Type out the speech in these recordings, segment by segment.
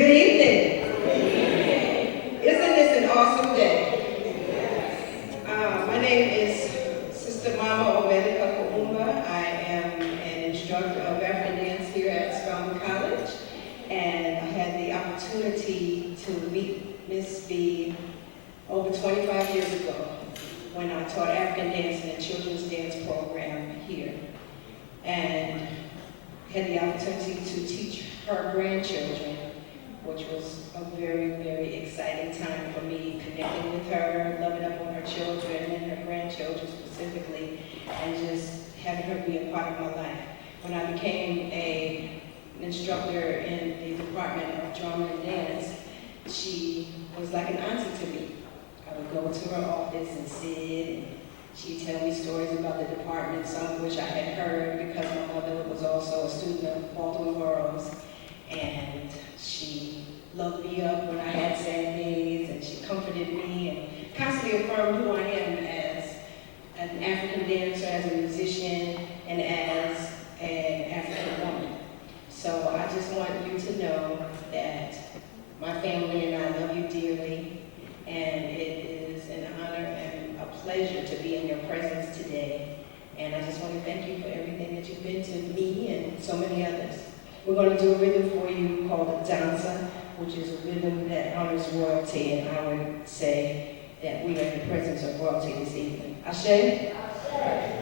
Good evening. Isn't this an awesome day? My name is Sister Mama Obedeka Koumba. I am an instructor of African dance here at Byrom College, and I had the opportunity to meet Miss B over 25 years ago when I taught African dance in a children's dance program here, and had the opportunity to teach her grandchildren, which was a very, very exciting time for me, connecting with her, loving up on her children and her grandchildren specifically, and just having her be a part of my life. When I became an instructor in the Department of Drama and Dance, she was like an auntie to me. I would go to her office and sit, and she'd tell me stories about the department, some of which I had heard because my mother was also a student of Baltimore Boroughs, and she loved me up when I had sad days, and she comforted me and constantly affirmed who I am as an African dancer, as a musician, and as an African woman. So I just want you to know that my family and I love you dearly, and it is an honor and a pleasure to be in your presence today. And I just want to thank you for everything that you've been to me and so many others. We're going to do a rhythm for you called a danza, which is a rhythm that honors royalty, and I would say that we are in the presence of royalty this evening. Ashe? Ashe.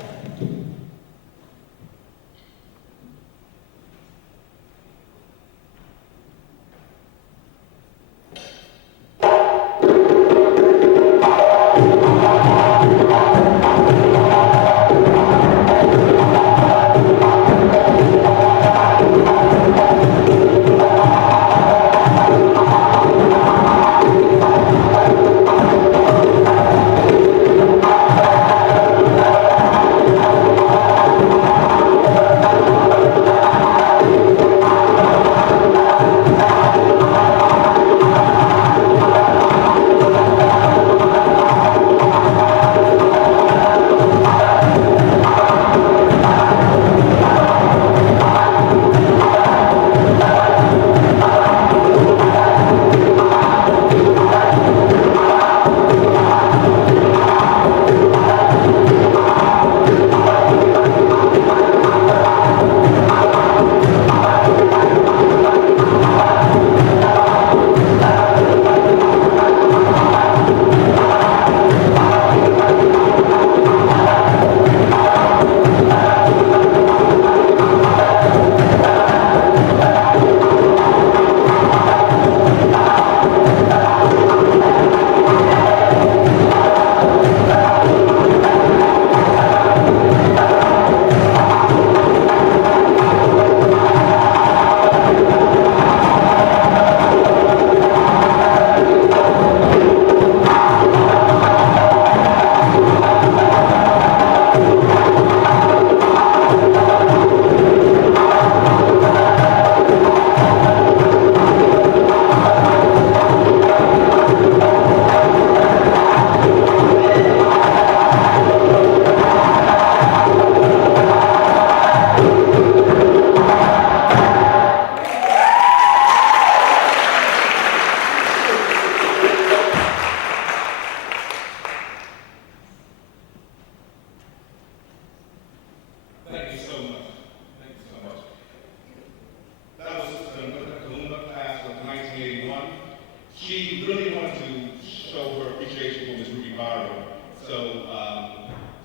She really wanted to show her appreciation for Ms. Byrom, so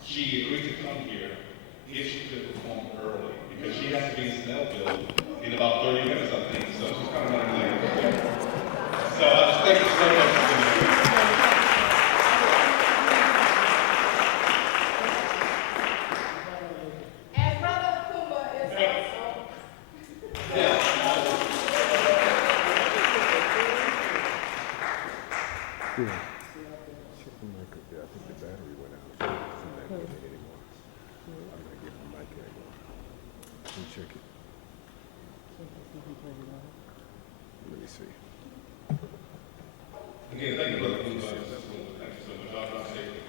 she agreed to come here if she could perform early, because she has to be in Snellville in about 30 minutes, I think, so she's kind of running late. So I just thank you so much for being here. Yeah. Check the mic up there. I think the battery went out. It's not that good anymore. I'm gonna get the mic there. Let me check it. Let me see. Again, thank you, Brother Kumba. Thank you so much. I'll drive safely.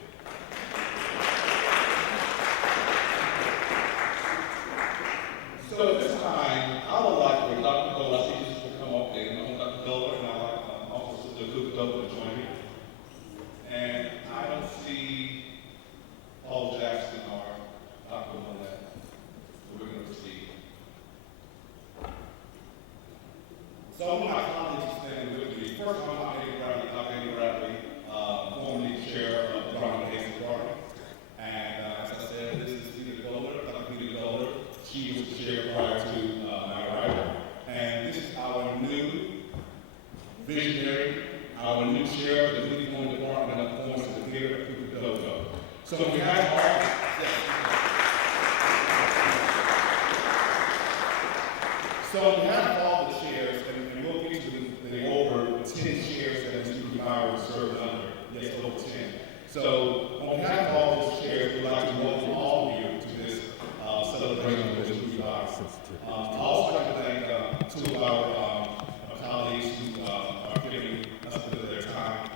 So at this time, I would like for Dr. Cole, I see you just to come up there. Dr. Cole, So my colleagues standing with me. First of all, I'm Eddie Bradley, formerly chair of the Byrom Department. And as I said, this is Rita Goldberg, Dr. Rita Goldberg. She was the chair prior to my arrival. And this is our new visionary, our new chair of the Newly Formed Department of Performance and Theater at Cooper Dojo. So we have all, so we have all the chairs, and we'll get to the over 10 chairs that Mr. Byrom served under. Yes, over 10. So on behalf of all those chairs, we'd like to welcome all of you to this celebration of Mr. Byrom. I also like to thank two of our colleagues who are giving us a bit of their time,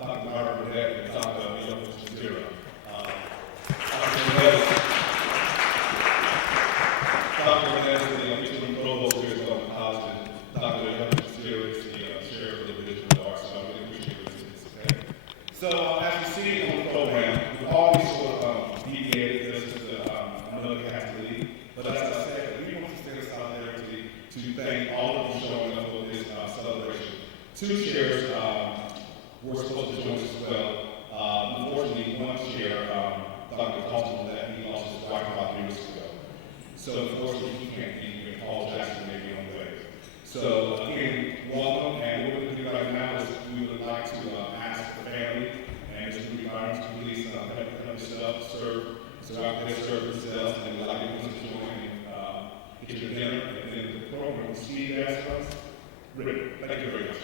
Dr. Byrom and Dr. Byrom. Dr. Burnett is the interim provost here at Spelman College, and Dr. Steer is the chair of the Division of Arts, so I really appreciate this. Okay? So as you see on the program, we've always sort of deviated this to another half to lead. But as I said, we want to stand us out there to thank all of you showing up for this celebration. Two chairs were supposed to join us as well. Unfortunately, one chair, Dr. Paulson, that he lost his wife about 3 weeks ago. So unfortunately, he can't be here. Paul Jackson may be on the way. So again, welcome. And what we're going to do right now is we would like to ask the family and Mr. Byrom to please help us up, serve out there, serve themselves, and we'd like everyone to join and get your dinner and then the program. Steve asked us. Rick, thank you very much.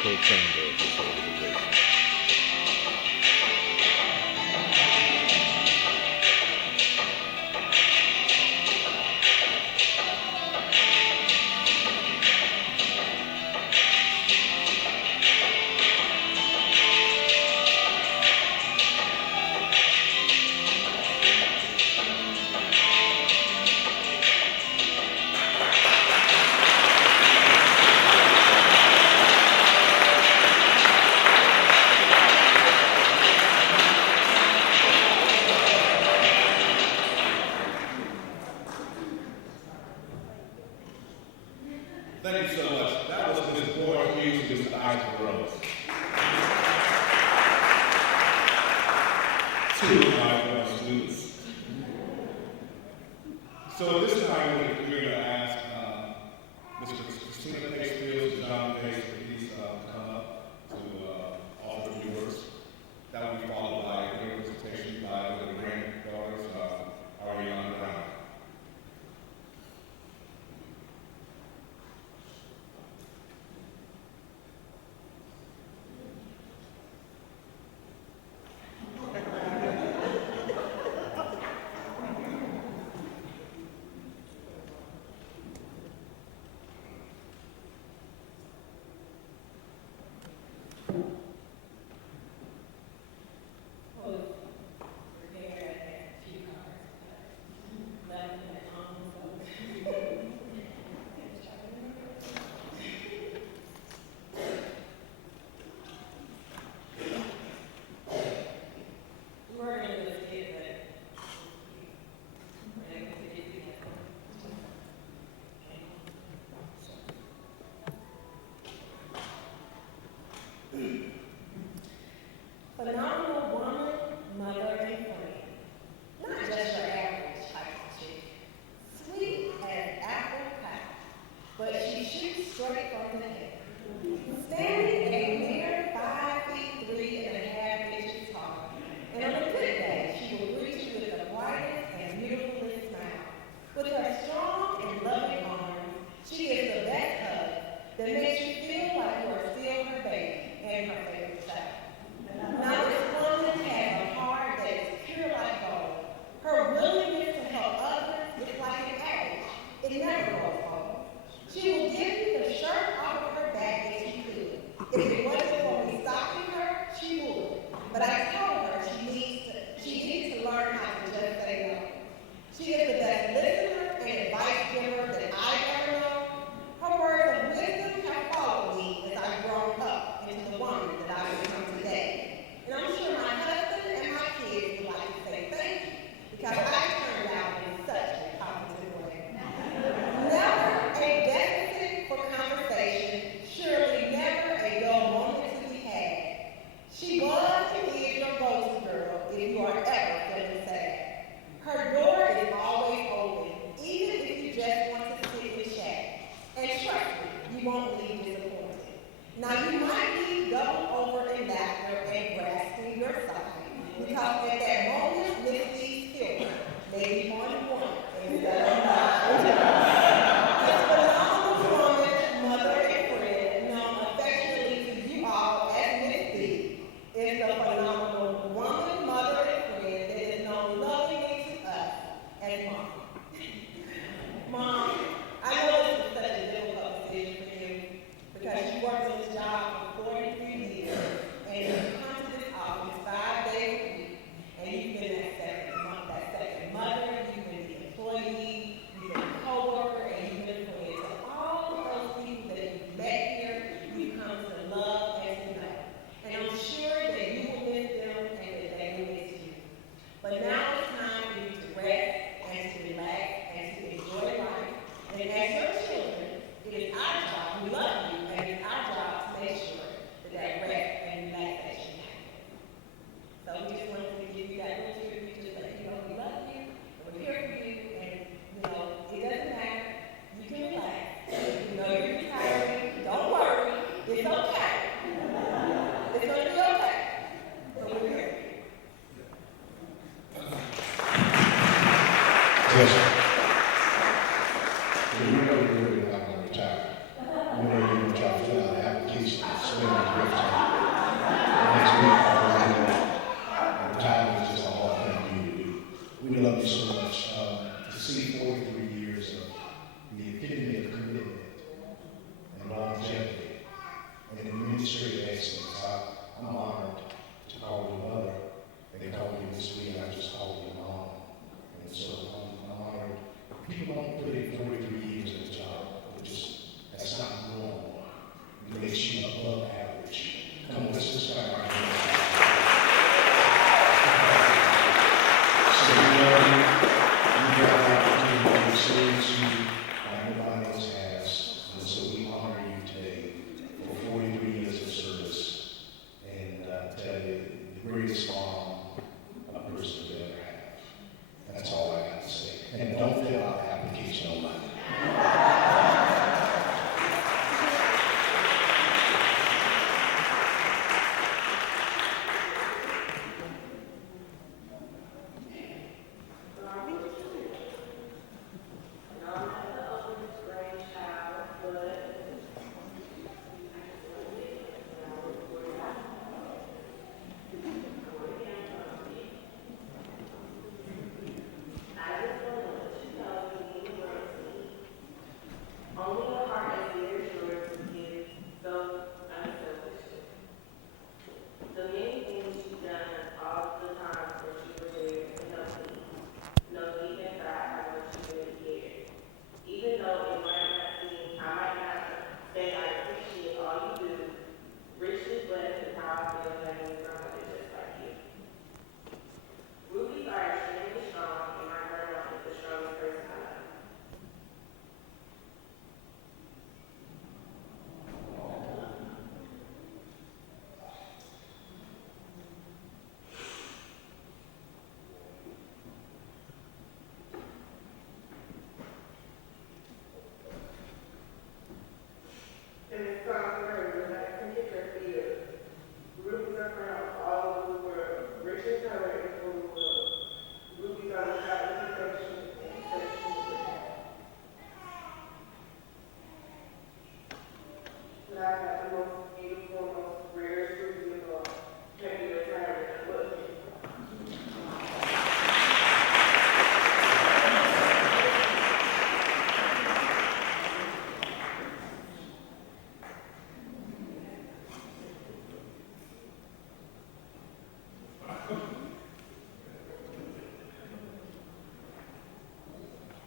Co-founder of this organization. Thank you so much. That was Ms. Boyd Hughes, Mr. Isaac Rose. Two of my former students. So this time we're going to ask Mr. Christina Pace-Fields and John Pace to please come up to offer a few words. That will be followed by a presentation by one of the granddaughters, Ariana Brown. because at that moment, Miss D's killed her. Maybe more than one instead of nine. This phenomenal woman, mother and friend, known affectionately to you all as Miss D, is the phenomenal woman, mother, and friend that is known lovingly to us as Mom. Mom, I know this is such a difficult decision for you because you worked in this job for 43 years and you come to this office 5 days a week and you've been that second mother, you've been the employee, you've been a co-worker, and you've been a friend. So all of those people that you've met here, you've come to love and to know. And I'm sure that you will miss them and that they will miss you. But now it's time for you to rest and to relax and to enjoy life. And as your children, it is our job, we love you, and it's our job to make sure that that rest and relaxation happens. So we just wanted to give you that little tribute, just let you know we love you, and we're here for you, and you know, it doesn't matter, you can relax. You know you're retiring, don't worry, it's okay. It's gonna be okay. So we're here. Yes. So you know you're really not going to retire. You know you're going to try to fill out an application and spend the great time. Next week, retirement is just a hard thing for you to do. We love you so much. To see 43 years of the epitome of commitment and longevity and administrative excellence, I'm honored to call you mother. They call you Miss Lee, I just call you mom. And so I'm honored. People don't put in 43 years in a job, but that's not normal. It makes you above average. Come on, let's just start our hands. So we love you. You got an opportunity to experience you like nobody else has. And so we honor you today for 43 years of service. And tell you, the greatest mom a person could ever have. That's all I got to say. And don't fill out the application online.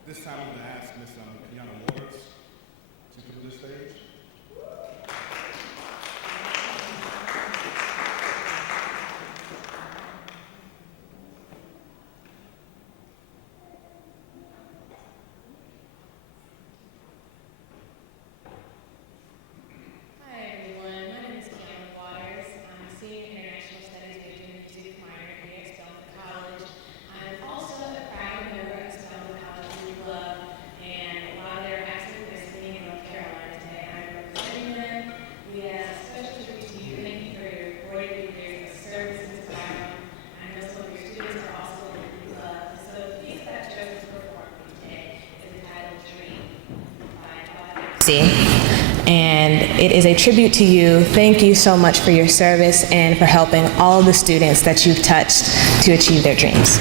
This time I'm going to ask Miss Kiana Waters to come to the stage. Hi everyone, my name is Kiana Waters. I'm a senior international studies major in music minor at Spelman College. I'm also a proud member of Spelman College Youth Club and and it is a tribute to you. Thank you so much for your service and for helping all of the students that you've touched to achieve their dreams.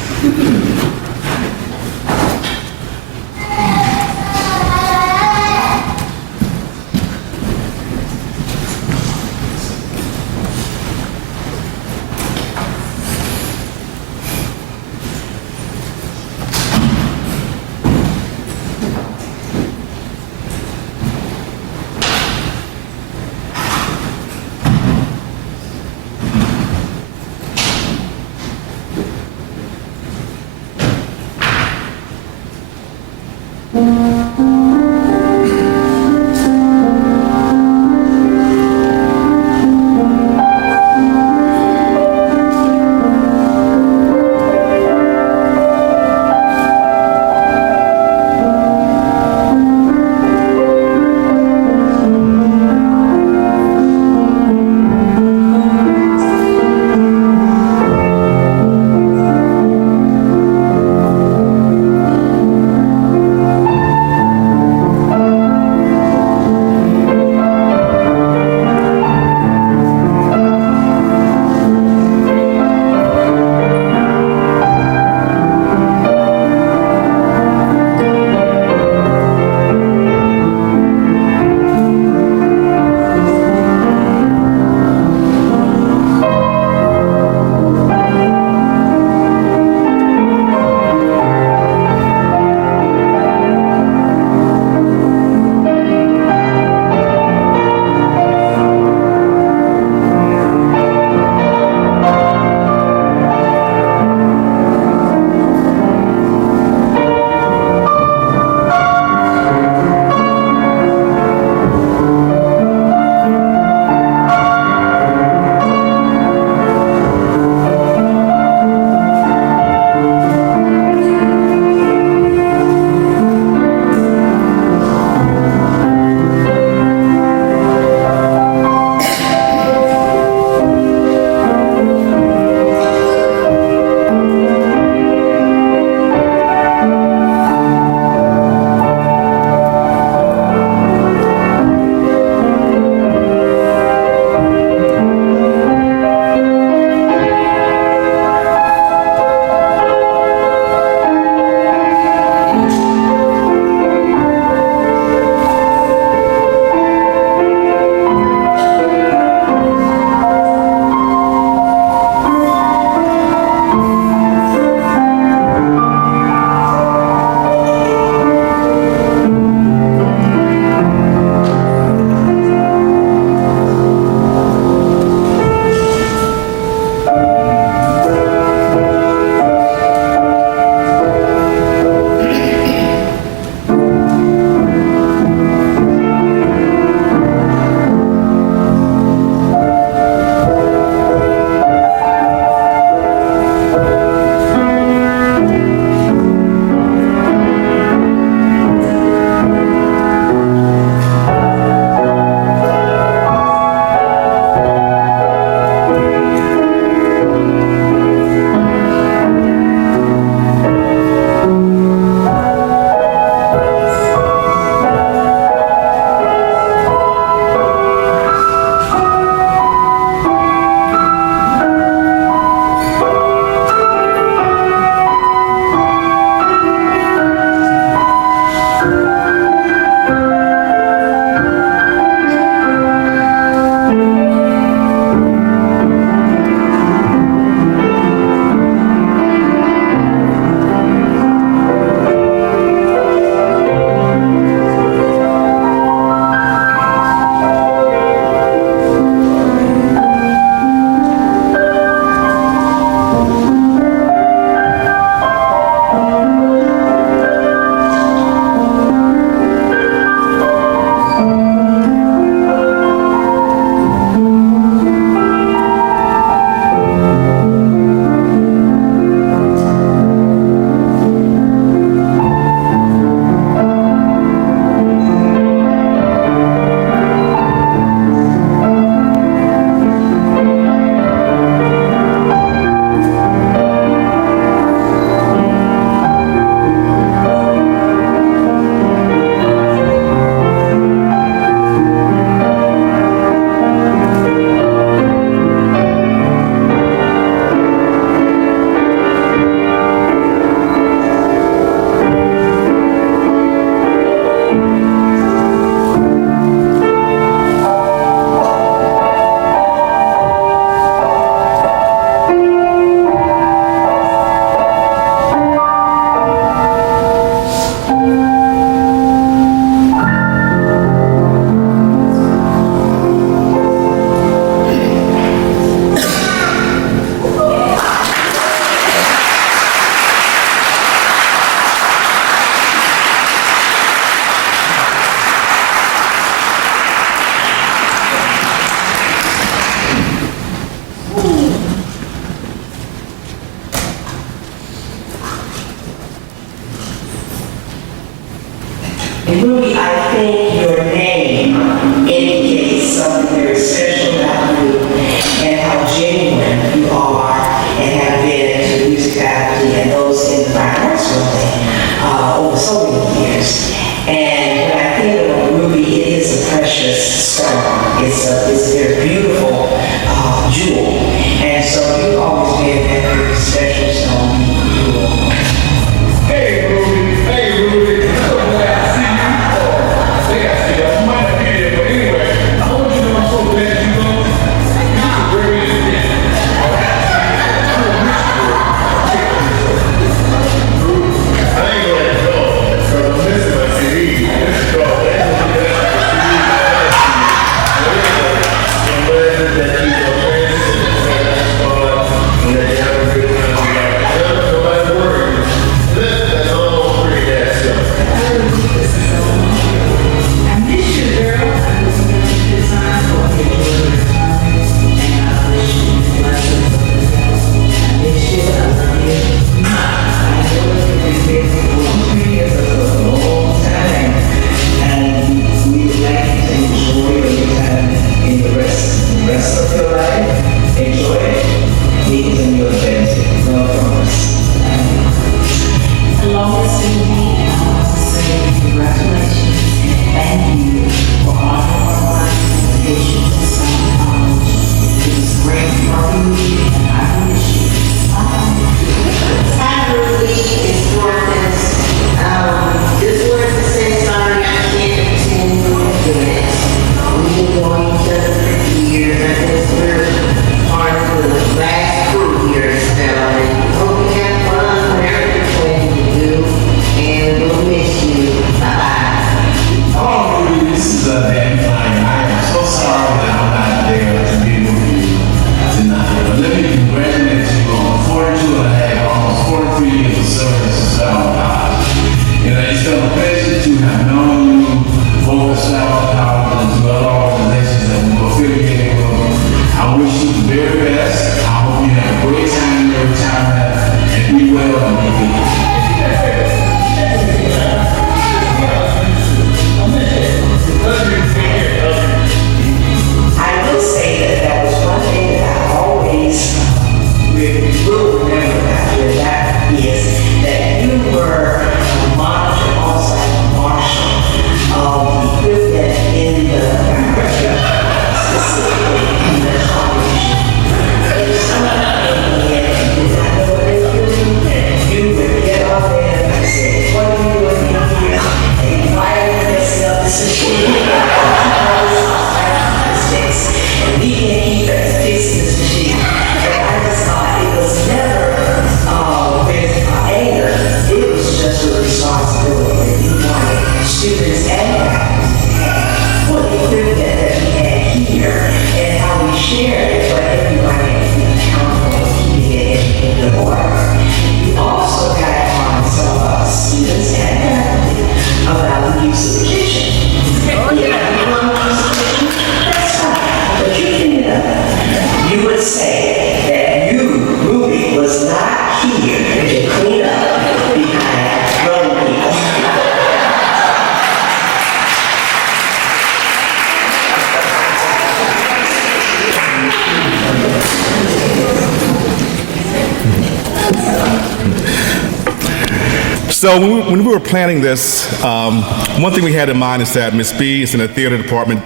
So when we were planning this, one thing we had in mind is that Miss B is in the theater department,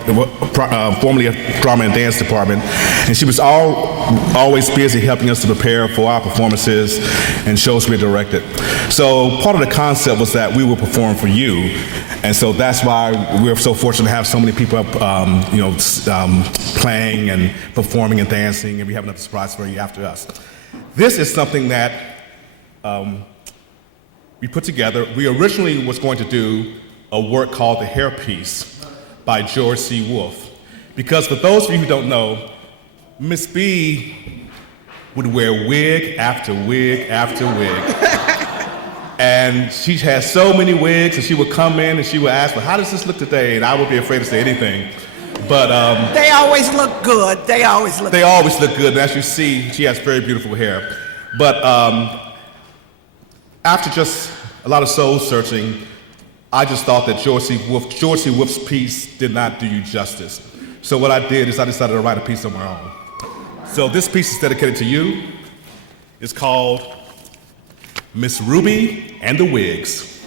formerly a drama and dance department, and she was always busy helping us to prepare for our performances and shows we directed. So part of the concept was that we would perform for you, and so that's why we're so fortunate to have so many people up, playing and performing and dancing, and we have another surprise for you after us. This is something that we put together. We originally was going to do a work called The Hairpiece by George C. Wolfe. Because for those of you who don't know, Miss B would wear wig after wig after wig. And she has so many wigs, and she would come in and she would ask, well, how does this look today? And I would be afraid to say anything. But they always look good. They always look good. And as you see, she has very beautiful hair. But after just a lot of soul searching, I just thought that George C. Wolfe's piece did not do you justice. So what I did is I decided to write a piece of my own. So this piece is dedicated to you. It's called Miss Ruby and the Wigs.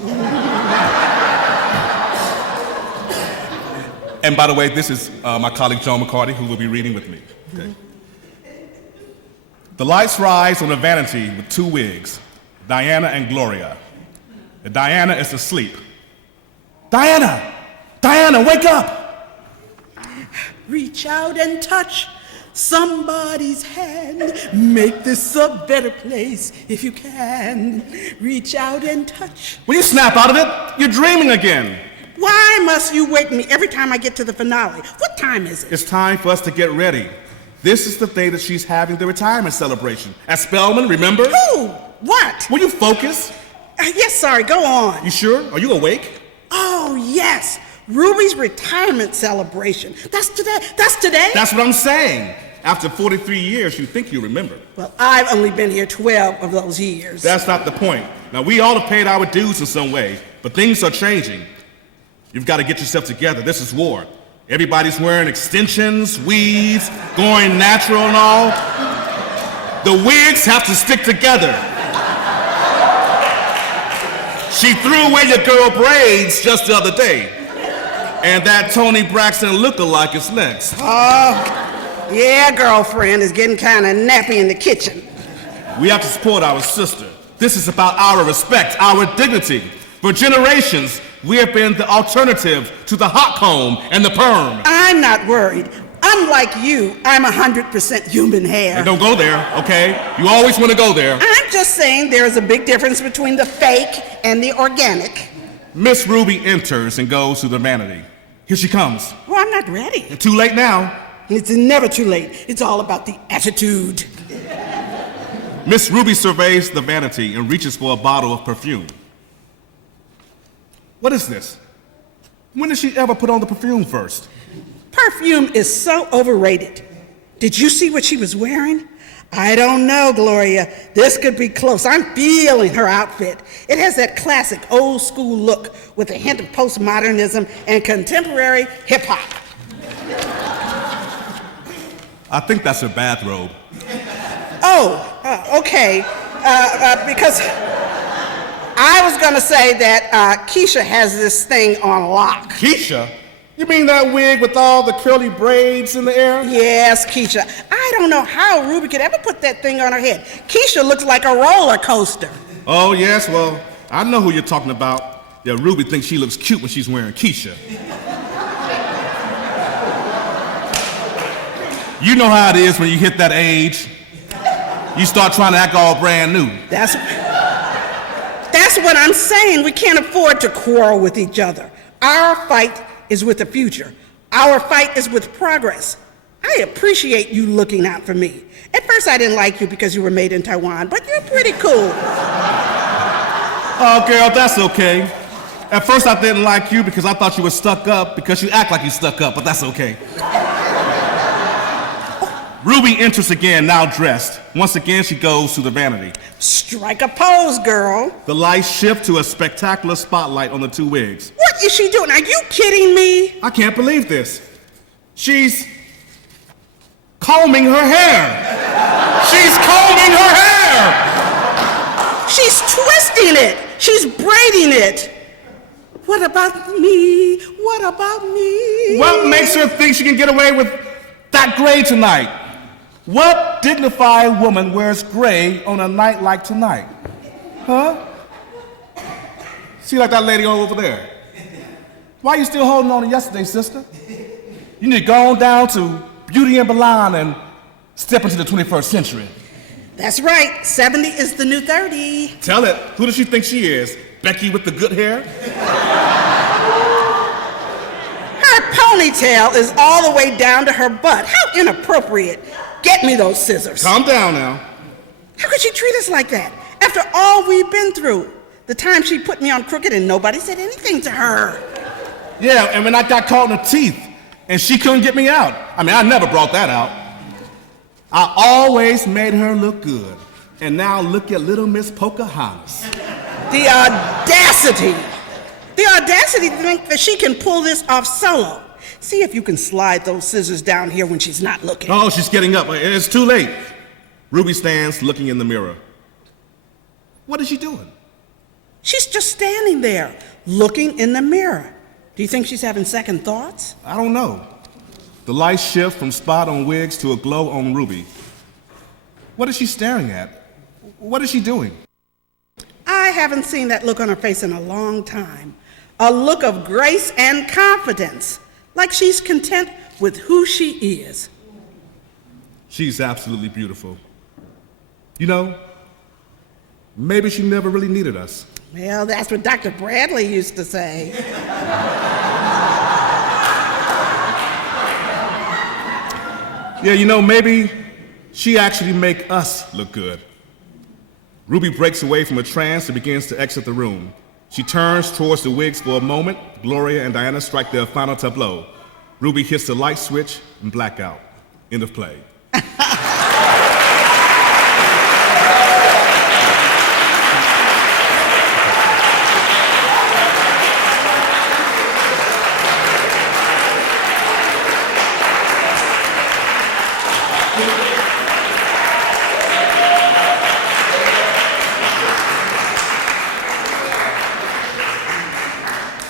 And by the way, this is my colleague Joan McCarty, who will be reading with me. Okay. The lights rise on the vanity with two wigs, Diana and Gloria. Diana is asleep. Diana! Diana, wake up! Reach out and touch somebody's hand. Make this a better place if you can. Reach out and touch. Will you snap out of it? You're dreaming again. Why must you wake me every time I get to the finale? What time is it? It's time for us to get ready. This is the day that she's having the retirement celebration. At Spelman, remember? Who? What? Will you focus? Yes, sorry, go on. You sure? Are you awake? Oh, yes. Ruby's retirement celebration. That's today? That's what I'm saying. After 43 years, you think you remember. Well, I've only been here 12 of those years. That's not the point. Now, we all have paid our dues in some way, but things are changing. You've got to get yourself together. This is war. Everybody's wearing extensions, weaves, going natural and all. The wigs have to stick together. She threw away your girl braids just the other day. And that Toni Braxton look-alike is next. Yeah, girlfriend is getting kind of nappy in the kitchen. We have to support our sister. This is about our respect, our dignity. For generations, we have been the alternative to the hot comb and the perm. I'm not worried. Unlike you, I'm 100% human hair. And don't go there, okay? You always want to go there. I'm just saying there's a big difference between the fake and the organic. Miss Ruby enters and goes to the vanity. Here she comes. Well, I'm not ready. Too late now. It's never too late. It's all about the attitude. Miss Ruby surveys the vanity and reaches for a bottle of perfume. What is this? When did she ever put on the perfume first? Perfume is so overrated. Did you see what she was wearing? I don't know, Gloria. This could be close. I'm feeling her outfit. It has that classic old school look with a hint of postmodernism and contemporary hip hop. I think that's her bathrobe. Okay. Because I was going to say that Keisha has this thing on lock. Keisha? You mean that wig with all the curly braids in the air? Yes, Keisha. I don't know how Ruby could ever put that thing on her head. Keisha looks like a roller coaster. Oh, yes, well, I know who you're talking about. Yeah, Ruby thinks she looks cute when she's wearing Keisha. You know how it is when you hit that age. You start trying to act all brand new. That's what I'm saying. We can't afford to quarrel with each other. Our fight is with the future. Our fight is with progress. I appreciate you looking out for me. At first I didn't like you because you were made in Taiwan, but you're pretty cool. Oh, girl, that's okay. At first I didn't like you because I thought you were stuck up because you act like you stuck up, but that's okay. Ruby enters again, now dressed. Once again, she goes to the vanity. Strike a pose, girl. The lights shift to a spectacular spotlight on the two wigs. What is she doing? Are you kidding me? I can't believe this. She's combing her hair. She's combing her hair. She's twisting it. She's braiding it. What about me? What about me? What makes her think she can get away with that gray tonight? What dignified woman wears gray on a night like tonight? Huh? See like that lady over there? Why are you still holding on to yesterday, sister? You need to go on down to Beauty and Milan and step into the 21st century. That's right. 70 is the new 30. Tell it. Who does she think she is? Becky with the good hair? Her ponytail is all the way down to her butt. How inappropriate. Get me those scissors. Calm down now. How could she treat us like that? After all we've been through. The time she put me on crooked and nobody said anything to her. Yeah, and when I got caught in the teeth and she couldn't get me out. I mean, I never brought that out. I always made her look good. And now look at little Miss Pocahontas. The audacity. The audacity to think that she can pull this off solo. See if you can slide those scissors down here when she's not looking. Oh, she's getting up. It's too late. Ruby stands looking in the mirror. What is she doing? She's just standing there, looking in the mirror. Do you think she's having second thoughts? I don't know. The lights shift from spot on wigs to a glow on Ruby. What is she staring at? What is she doing? I haven't seen that look on her face in a long time. A look of grace and confidence, like she's content with who she is. She's absolutely beautiful. You know, maybe she never really needed us. Well, that's what Dr. Bradley used to say. Yeah, you know, maybe she actually make us look good. Ruby breaks away from a trance and begins to exit the room. She turns towards the wigs for a moment. Gloria and Diana strike their final tableau. Ruby hits the light switch and blackout. End of play.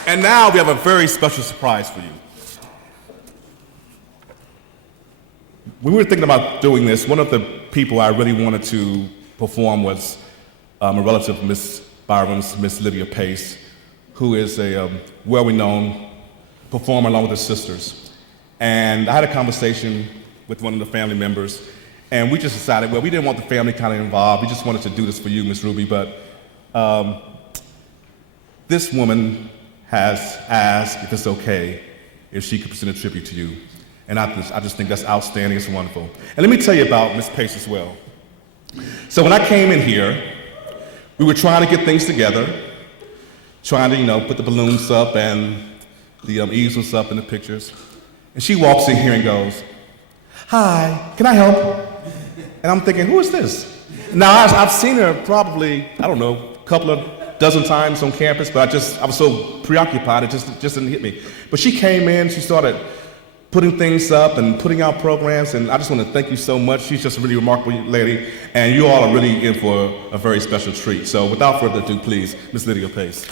And now we have a very special surprise for you. When we were thinking about doing this, one of the people I really wanted to perform was a relative of Miss Byrom's, Miss Lydia Pace, who is a well-renowned performer along with her sisters. And I had a conversation with one of the family members, and we just decided, well, we didn't want the family kind of involved. We just wanted to do this for you, Miss Ruby, but this woman has asked if it's okay if she could present a tribute to you. And I just think that's outstanding, it's wonderful. And let me tell you about Miss Pace as well. So when I came in here, we were trying to get things together, trying to, put the balloons up and the easels up and the pictures. And she walks in here and goes, "Hi, can I help?" And I'm thinking, who is this? Now, I've seen her probably, I don't know, a couple of dozen times on campus, but I was so preoccupied, it just didn't hit me. But she came in, she started putting things up and putting out programs, and I just want to thank you so much. She's just a really remarkable lady, and you all are really in for a very special treat. So without further ado, please, Miss Lydia Pace.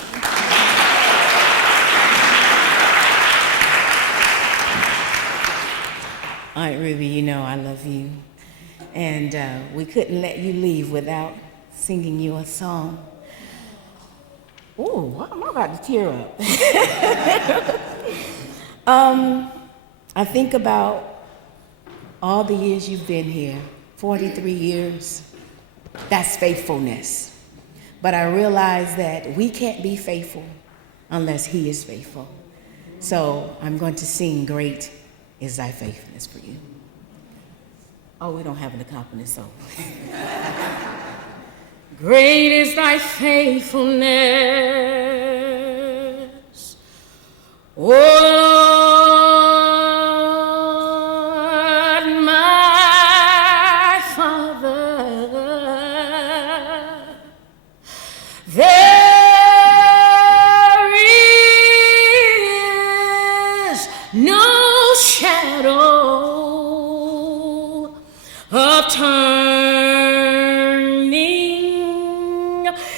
Aunt Ruby, you know I love you, and we couldn't let you leave without singing you a song. Ooh, I'm about to tear up. I think about all the years you've been here, 43 years. That's faithfulness. But I realize that we can't be faithful unless He is faithful. So I'm going to sing Great Is Thy Faithfulness for you. Oh, we don't have an accompaniment song. Great is thy faithfulness, O Lord, my Father. There is no shadow of turning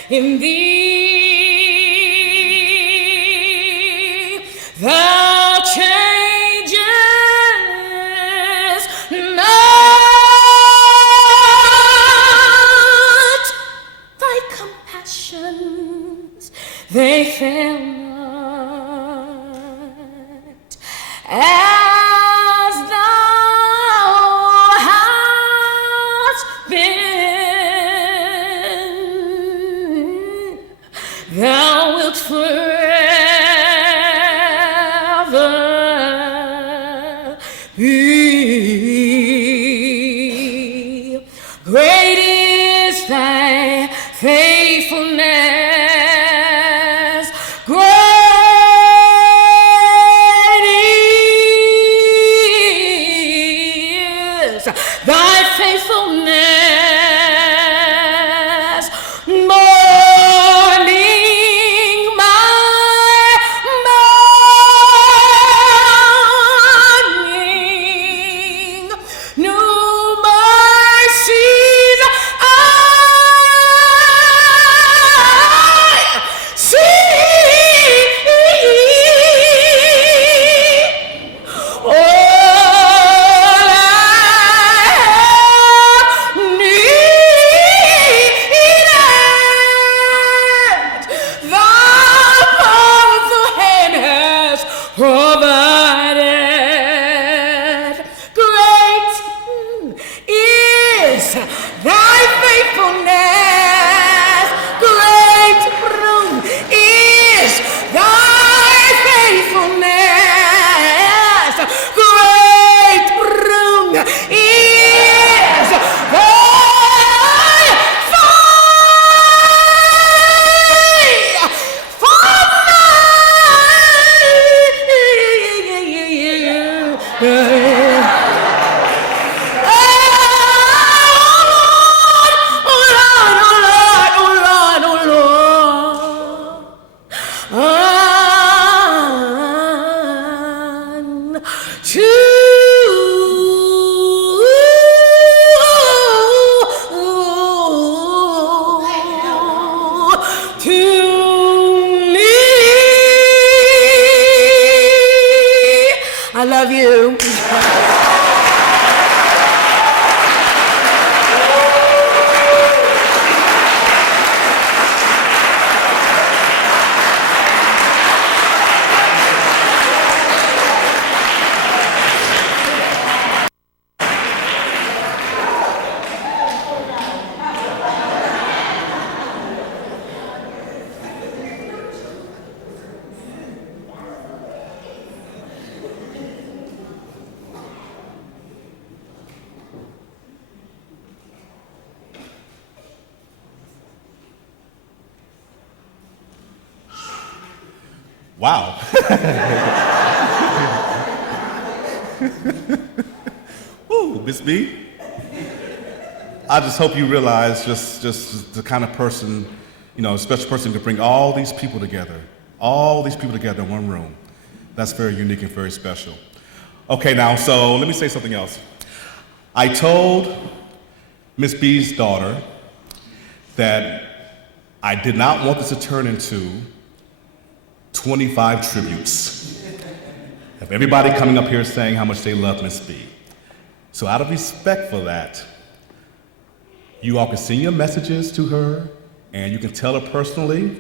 in thee. Great is thy faithfulness. Great is thy faithfulness. Morning by morning, new mercies I see. All I have needed, thy powerful hand has provided. Great is thy faithfulness. Great is thy faithfulness. Great is thy I love you. Wow. Woo, Miss B. I just hope you realize just the kind of person, a special person to bring all these people together in one room. That's very unique and very special. Okay, now, so let me say something else. I told Miss B's daughter that I did not want this to turn into 25 tributes of everybody coming up here saying how much they love Miss B. So out of respect for that, you all can send your messages to her and you can tell her personally,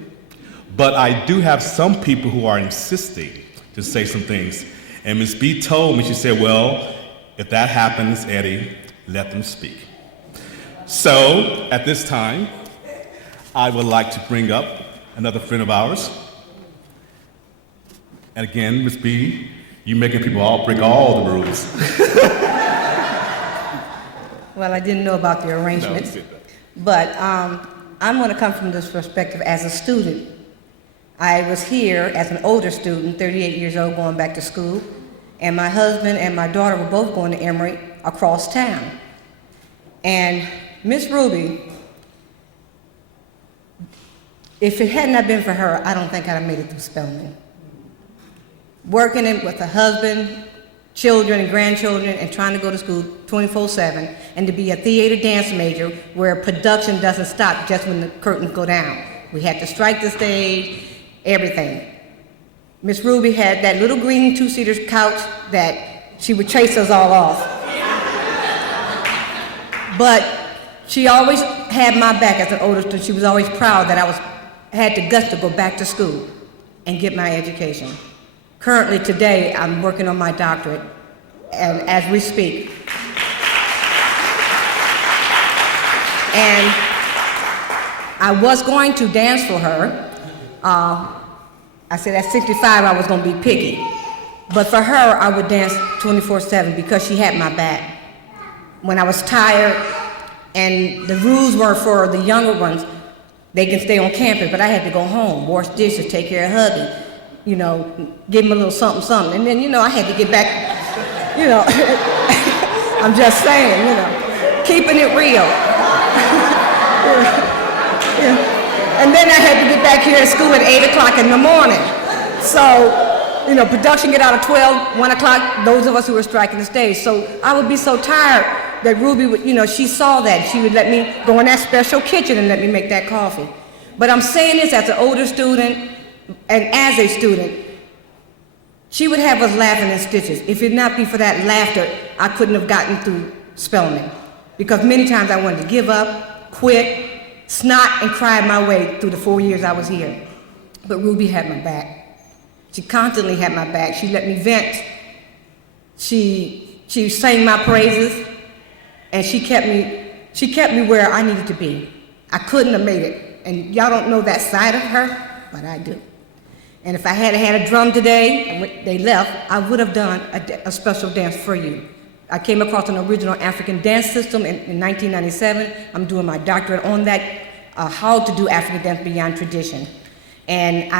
but I do have some people who are insisting to say some things. And Miss B told me, she said, well, if that happens, Eddie, let them speak. So at this time, I would like to bring up another friend of ours. And again, Ms. B, you making people all break all the rules. Well, I didn't know about the arrangements, No, but I'm going to come from this perspective as a student. I was here as an older student, 38 years old, going back to school, and my husband and my daughter were both going to Emory across town. And Miss Ruby, if it had not been for her, I don't think I'd have made it through Spelman. Working with a husband, children and grandchildren, and trying to go to school 24/7, and to be a theater dance major where production doesn't stop just when the curtains go down. We had to strike the stage, everything. Miss Ruby had that little green two-seater couch that she would chase us all off. But she always had my back as an older student. She was always proud that I had the guts to go back to school and get my education. Currently, today, I'm working on my doctorate, and as we speak. And I was going to dance for her. I said at 65 I was going to be picky. But for her, I would dance 24/7 because she had my back. When I was tired and the rules were for the younger ones, they can stay on campus, but I had to go home, wash dishes, take care of hubby, you know, give him a little something, something. And then, you know, I had to get back, you know, I'm just saying, you know, keeping it real. Yeah. And then I had to get back here at school at 8 o'clock in the morning. So, you know, production get out at 12, 1 o'clock, those of us who were striking the stage. So I would be so tired that Ruby would, you know, she saw that. She would let me go in that special kitchen and let me make that coffee. But I'm saying this as an older student and as a student, she would have us laughing in stitches. If it not be for that laughter, I couldn't have gotten through Spelman. Because many times I wanted to give up, quit, snot and cry my way through the 4 years I was here. But Ruby had my back. She constantly had my back. She let me vent. She sang my praises, and she kept me where I needed to be. I couldn't have made it, and y'all don't know that side of her, but I do. And if I had had a drum today, and when they left, I would have done a special dance for you. I came across an original African dance system in 1997. I'm doing my doctorate on that, how to do African dance beyond tradition. And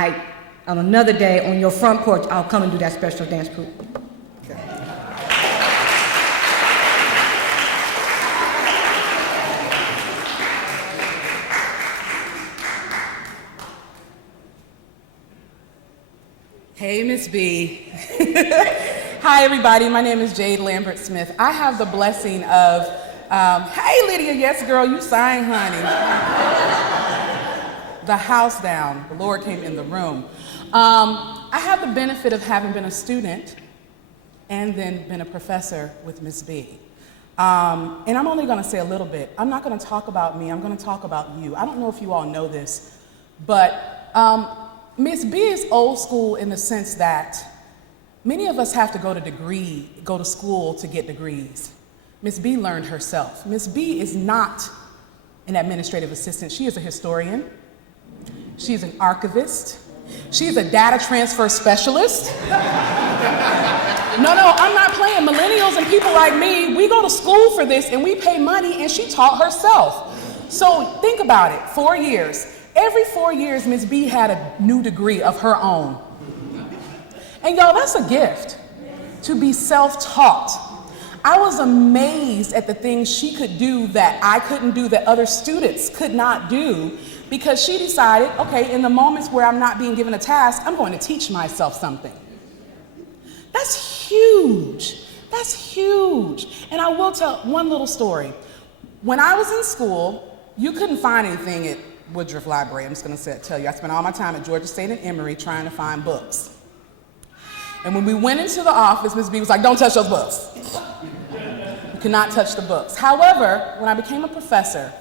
on another day, on your front porch, I'll come and do that special dance group. Hey, Miss B. Hi, everybody. My name is Jade Lambert Smith. I have the blessing of, hey, Lydia, yes, girl, you sang, honey. The house down. The Lord came in the room. I have the benefit of having been a student and then been a professor with Miss B. And I'm only going to say a little bit. I'm not going to talk about me. I'm going to talk about you. I don't know if you all know this, but Miss B is old school in the sense that many of us have to go to school to get degrees. Miss B learned herself. Miss B is not an administrative assistant. She is a historian. She's an archivist. She's a data transfer specialist. No, I'm not playing. Millennials and people like me, we go to school for this and we pay money, and she taught herself. So think about it, 4 years. Every 4 years, Miss B had a new degree of her own. And y'all, that's a gift, to be self-taught. I was amazed at the things she could do that I couldn't do, that other students could not do, because she decided, okay, in the moments where I'm not being given a task, I'm going to teach myself something. That's huge. That's huge. And I will tell one little story. When I was in school, you couldn't find anything at Woodruff Library. I'm just going to tell you, I spent all my time at Georgia State and Emory trying to find books. And when we went into the office, Ms. B was like, don't touch those books. You cannot touch the books. However, when I became a professor,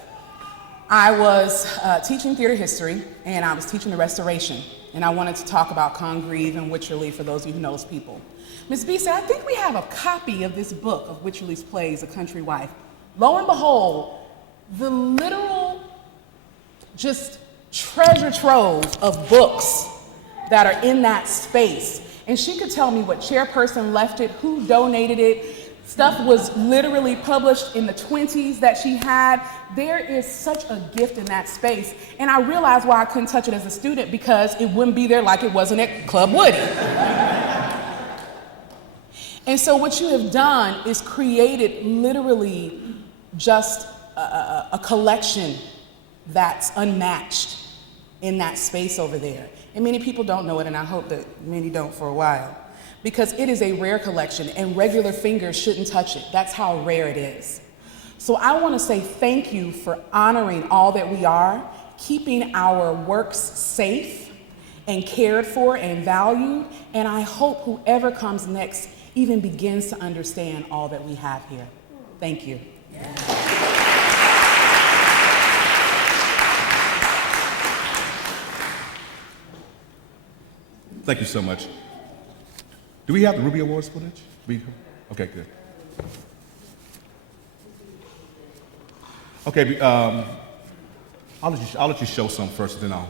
I was teaching theater history, and I was teaching the Restoration, and I wanted to talk about Congreve and Wycherley for those of you who know those people. Ms. B said, I think we have a copy of this book of Wycherley's plays, A Country Wife. Lo and behold, the literal just treasure trove of books that are in that space. And she could tell me what chairperson left it, who donated it. Stuff was literally published in the 20s that she had. There is such a gift in that space. And I realized why I couldn't touch it as a student, because it wouldn't be there like it wasn't at Club Woody. And so what you have done is created literally just a collection that's unmatched in that space over there. And many people don't know it, and I hope that many don't for a while, because it is a rare collection and regular fingers shouldn't touch it. That's how rare it is. So I want to say thank you for honoring all that we are, keeping our works safe and cared for and valued, and I hope whoever comes next even begins to understand all that we have here. Thank you. Thank you so much. Do we have the Ruby Awards footage? Okay, good. Okay, I'll let you show some first, and then I'll.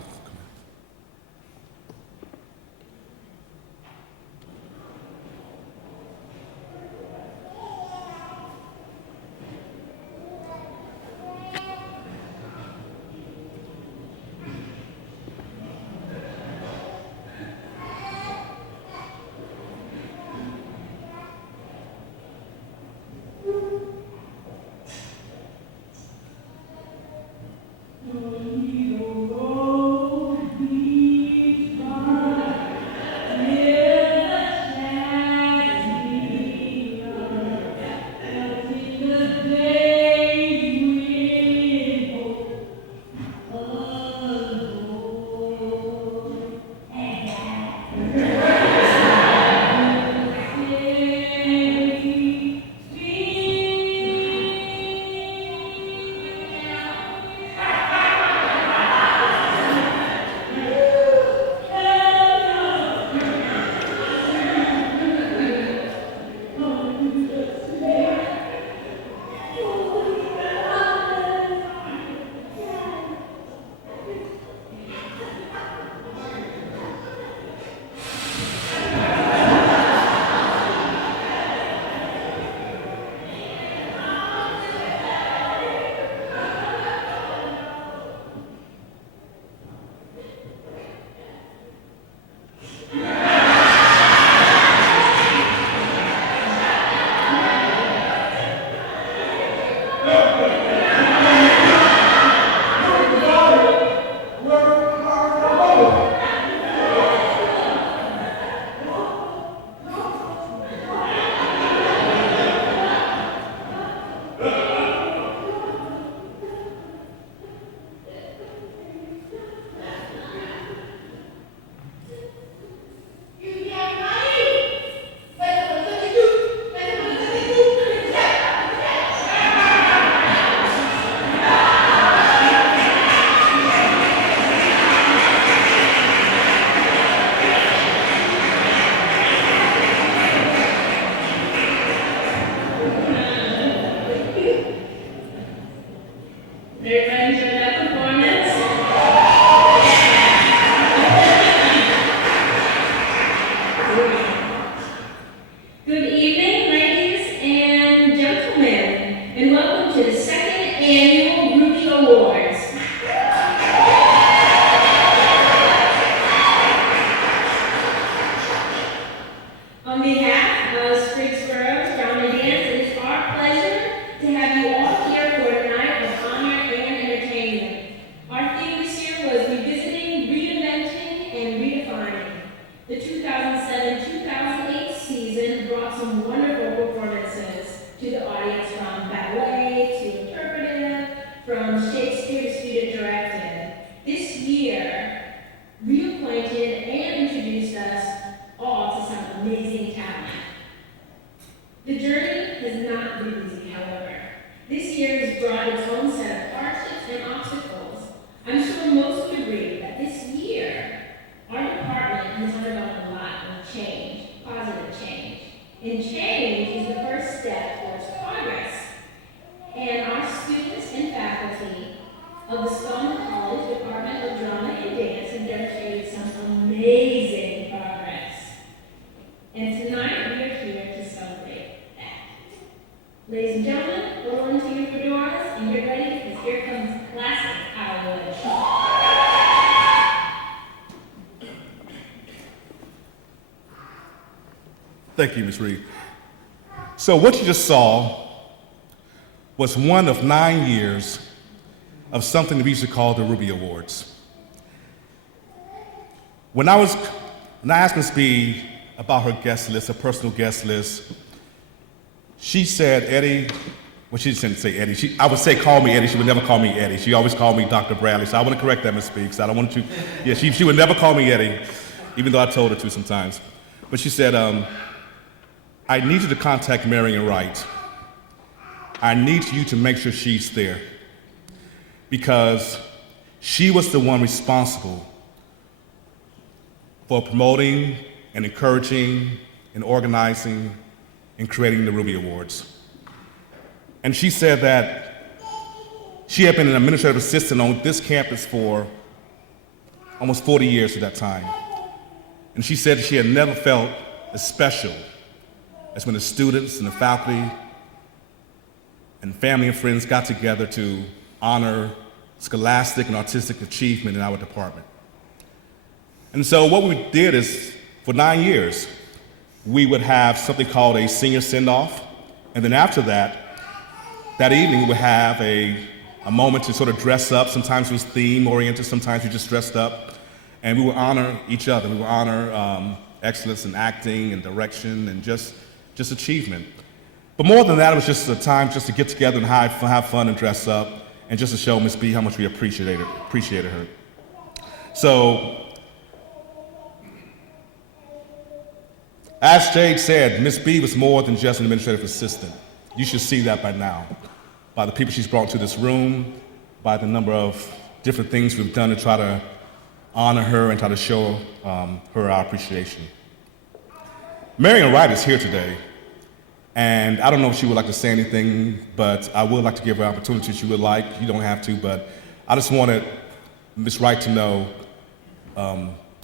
annual Ruby Awards. On behalf of Spriggsboro's Drama Dance, it is our pleasure to have you all here for a night of honor and entertainment. Our theme this year was Revisiting, Reinventing, and Redefining. The 2007-2008 season brought some wonderful performances to the audience, from ballet to interpretive, from Shakespeare to student directed. This year reacquainted and introduced us all to some amazing talent. The journey has not been easy, however. This year has brought its own set of hardships and obstacles. I'm sure most would agree that this year, our department has undergone a lot of change, positive change. And change is the first step towards progress. And our students and faculty of the Spelman College Department of Drama and Dance have demonstrated some amazing progress. And tonight we are here to celebrate that. Ladies and gentlemen, roll into your fedoras and get ready, because here comes classic Hollywood. Thank you, Ms. Reed. So what you just saw was one of 9 years of something that we used to call the Ruby Awards. When I asked Ms. B about her guest list, her personal guest list, she said, Eddie, well, she didn't say Eddie. I would say call me Eddie. She would never call me Eddie. She always called me Dr. Bradley. So I want to correct that, Ms. B, because I don't want you, yeah, she would never call me Eddie, even though I told her to sometimes. But she said, I need you to contact Marion Wright. I need you to make sure she's there, because she was the one responsible for promoting and encouraging and organizing and creating the Ruby Awards. And she said that she had been an administrative assistant on this campus for almost 40 years at that time. And she said she had never felt as special as when the students and the faculty and family and friends got together to honor scholastic and artistic achievement in our department. And so what we did is, for 9 years, we would have something called a senior send-off, and then after that evening we would have a moment to sort of dress up. Sometimes it was theme-oriented, sometimes we just dressed up, and we would honor each other. We would honor excellence in acting and direction and just achievement. But more than that, it was just a time just to get together and have fun and dress up, and just to show Miss B how much we appreciated her. So, as Jade said, Miss B was more than just an administrative assistant. You should see that by now, by the people she's brought to this room, by the number of different things we've done to try to honor her and try to show her our appreciation. Marion Wright is here today, and I don't know if she would like to say anything, but I would like to give her an opportunity if she would like. You don't have to, but I just wanted Ms. Wright to know,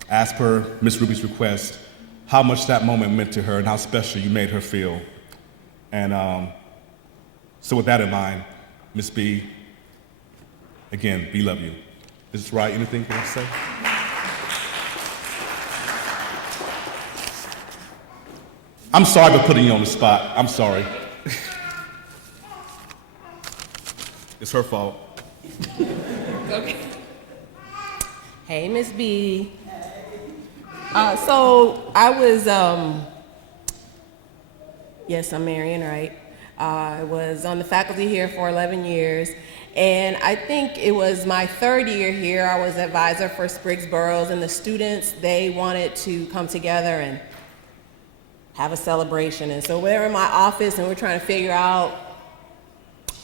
as per Ms. Ruby's request, how much that moment meant to her and how special you made her feel. And so with that in mind, Ms. B, again, we love you. Ms. Wright, anything you want to say? I'm sorry for putting you on the spot. I'm sorry. It's her fault. Okay. Hey, Miss B. So I was, yes, I'm Marion Wright. I was on the faculty here for 11 years, and I think it was my third year here. I was advisor for Spriggsboro's, and the students, they wanted to come together and have a celebration. And so we're in my office and we're trying to figure out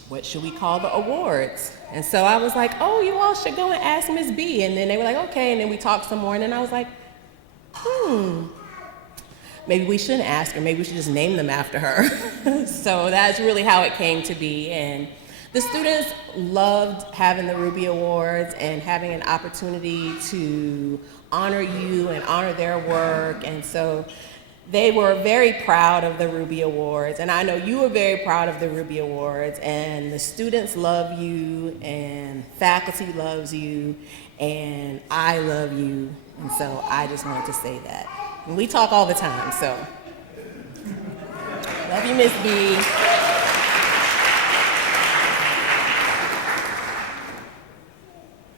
what should we call the awards. And so I was like, oh, you all should go and ask Miss B. And then they were like, okay. And then we talked some more, and then I was like, maybe we shouldn't ask her. Maybe we should just name them after her. So that's really how it came to be. And the students loved having the Ruby Awards and having an opportunity to honor you and honor their work. And so They were very proud of the Ruby Awards, and I know you were very proud of the Ruby Awards, and the students love you, and faculty loves you, and I love you, and so I just wanted to say that. And we talk all the time, so. Love you, Miss B.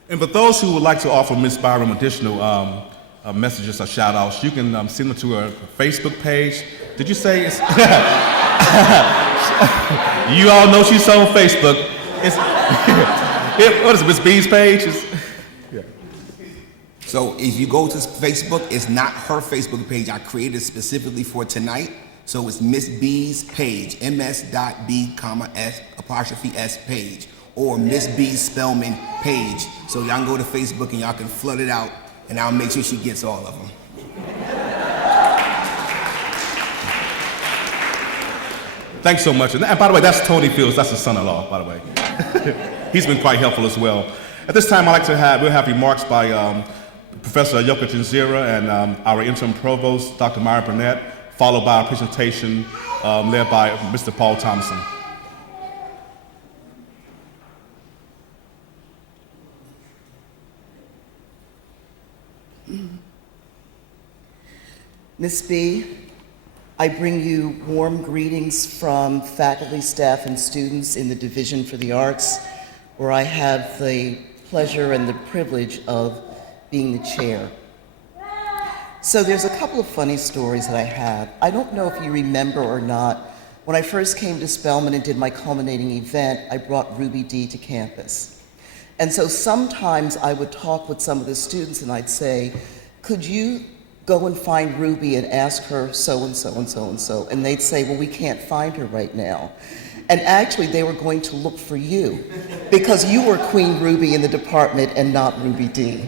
And for those who would like to offer Ms. Byrom additional messages or shout outs, you can send them to her Facebook page. Did you say it's? You all know she's on Facebook. It's what is it, Ms. B's page? So if you go to Facebook, it's not her Facebook page. I created specifically for tonight. So it's Miss B's page, ms.b,s' page, or Miss B's Spellman page. So y'all can go to Facebook and y'all can flood it out, and I'll make sure she gets all of them. Thanks so much. And by the way, that's Tony Fields. That's his son-in-law, by the way. He's been quite helpful as well. At this time, we'll have remarks by Professor Yoka Janzira and our interim provost, Dr. Myra Burnett, followed by a presentation led by Mr. Paul Thompson. Ms. B, I bring you warm greetings from faculty, staff, and students in the Division for the Arts, where I have the pleasure and the privilege of being the chair. So there's a couple of funny stories that I have. I don't know if you remember or not, when I first came to Spelman and did my culminating event, I brought Ruby Dee to campus. And so sometimes I would talk with some of the students and I'd say, could you go and find Ruby and ask her so-and-so and so-and-so? And they'd say, well, we can't find her right now. And actually they were going to look for you because you were Queen Ruby in the department and not Ruby Dee.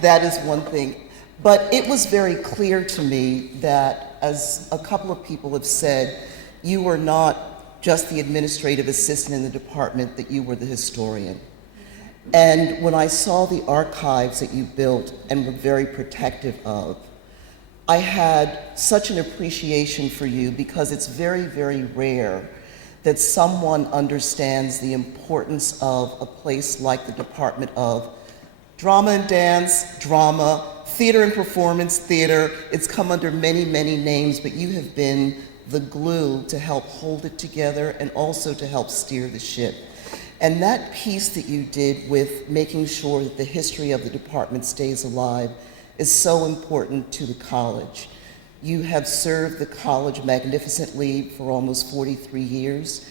That is one thing. But it was very clear to me that, as a couple of people have said, you were not just the administrative assistant in the department, that you were the historian. And when I saw the archives that you built and were very protective of, I had such an appreciation for you because it's very, very rare that someone understands the importance of a place like the Department of Drama and Dance, Drama, Theater and Performance, Theater. It's come under many, many names, but you have been the glue to help hold it together and also to help steer the ship. And that piece that you did with making sure that the history of the department stays alive is so important to the college. You have served the college magnificently for almost 43 years.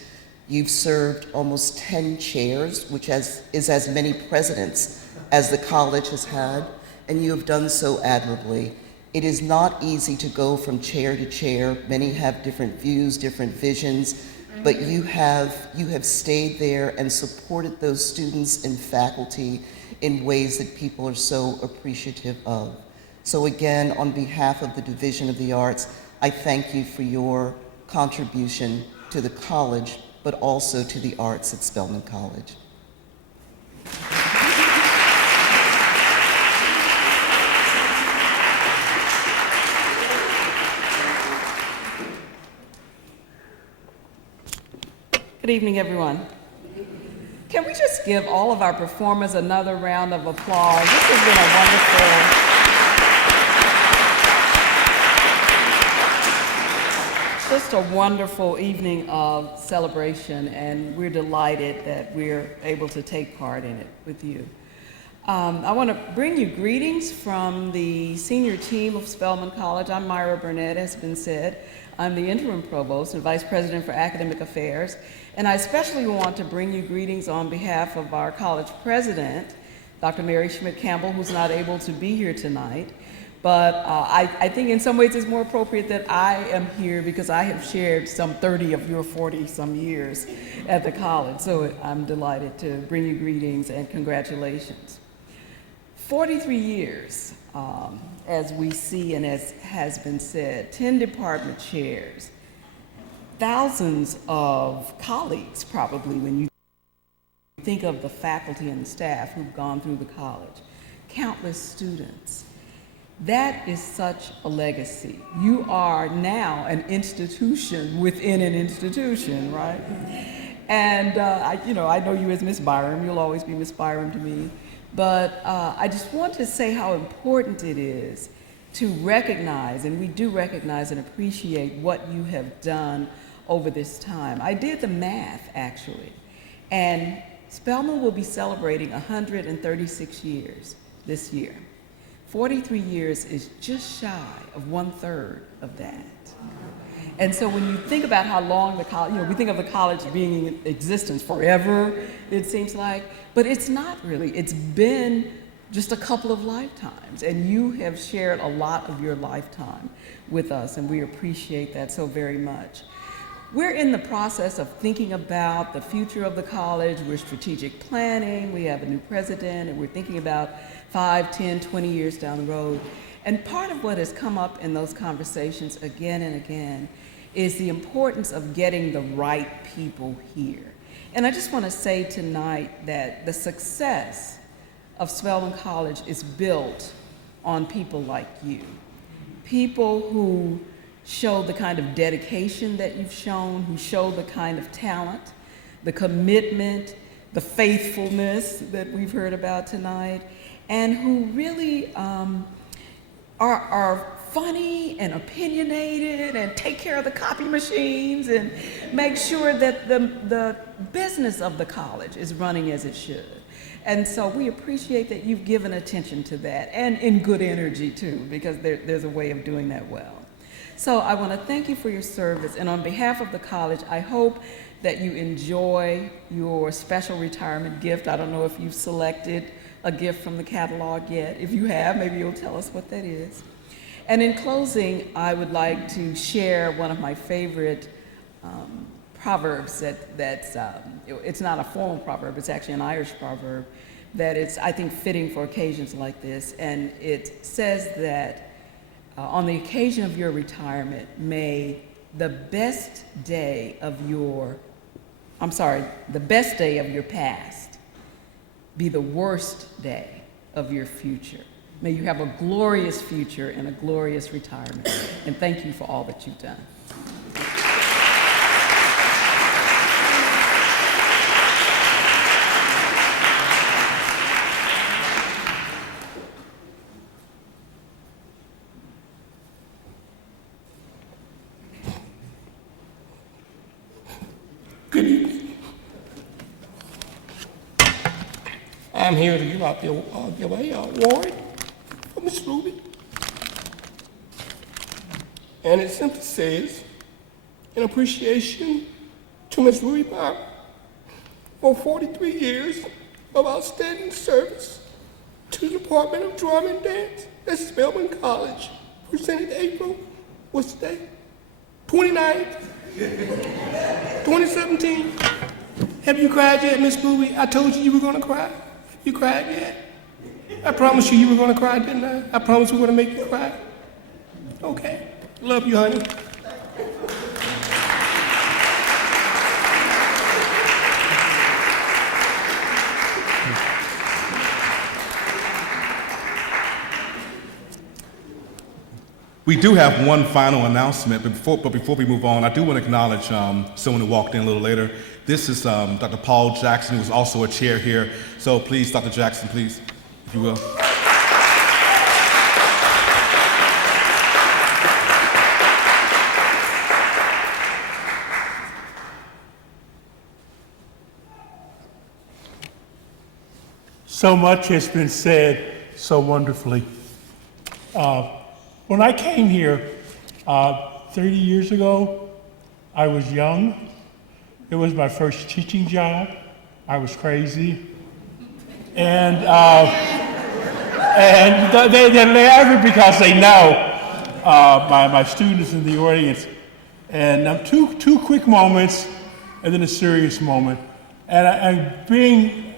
You've served almost 10 chairs, which is as many presidents as the college has had, and you have done so admirably. It is not easy to go from chair to chair. Many have different views, different visions, but you have stayed there and supported those students and faculty in ways that people are so appreciative of. So again, on behalf of the Division of the Arts, I thank you for your contribution to the college, but also to the arts at Spelman College. Good evening, everyone. Can we just give all of our performers another round of applause? This has been just a wonderful evening of celebration, and we're delighted that we're able to take part in it with you. I want to bring you greetings from the senior team of Spelman College. I'm Myra Burnett, as has been said. I'm the interim provost and vice president for academic affairs. And I especially want to bring you greetings on behalf of our college president, Dr. Mary Schmidt-Campbell, who's not able to be here tonight. But I think in some ways it's more appropriate that I am here because I have shared some 30 of your 40-some years at the college. So I'm delighted to bring you greetings and congratulations. 43 years, as we see and as has been said, 10 department chairs, thousands of colleagues probably when you think of the faculty and the staff who've gone through the college, countless students. That is such a legacy. You are now an institution within an institution, right? And I know you as Miss Byrom. You'll always be Miss Byrom to me. But I just want to say how important it is to recognize, and we do recognize and appreciate what you have done over this time. I did the math, actually, and Spelman will be celebrating 136 years this year. 43 years is just shy of 1/3 of that. And so when you think about how long the college, we think of the college being in existence forever, it seems like, but it's not really. It's been just a couple of lifetimes, and you have shared a lot of your lifetime with us, and we appreciate that so very much. We're in the process of thinking about the future of the college. We're strategic planning. We have a new president, and we're thinking about 5, 10, 20 years down the road. And part of what has come up in those conversations again and again is the importance of getting the right people here. And I just want to say tonight that the success of Spelman College is built on people like you. People who show the kind of dedication that you've shown, who show the kind of talent, the commitment, the faithfulness that we've heard about tonight, and who really are funny and opinionated and take care of the copy machines and make sure that the business of the college is running as it should. And so we appreciate that you've given attention to that, and in good energy too, because there's a way of doing that well. So I want to thank you for your service, and on behalf of the college, I hope that you enjoy your special retirement gift. I don't know if you've selected a gift from the catalog yet. If you have, maybe you'll tell us what that is. And in closing, I would like to share one of my favorite proverbs it's not a formal proverb, it's actually an Irish proverb that it's, I think, fitting for occasions like this. And it says that on the occasion of your retirement, may the best day of your past be the worst day of your future. May you have a glorious future and a glorious retirement. And thank you for all that you've done. Good evening. I'm here to give a award for Miss Ruby. And it simply says, in appreciation to Miss Ruby Byrom for 43 years of outstanding service to the Department of Drum and Dance at Spelman College, presented April, what's the date? 29th, 2017. Have you cried yet, Miss Ruby? I told you were gonna cry. Have you cried yet? I promised you were gonna cry, didn't I? I promised we were gonna make you cry. Okay. Love you, honey. We do have one final announcement, but before we move on, I do want to acknowledge someone who walked in a little later. This is Dr. Paul Jackson, who is also a chair here. So please, Dr. Jackson, please, if you will. So much has been said so wonderfully. When I came here 30 years ago, I was young. It was my first teaching job. I was crazy. And they're laughing because they know my students in the audience. And two quick moments and then a serious moment. And being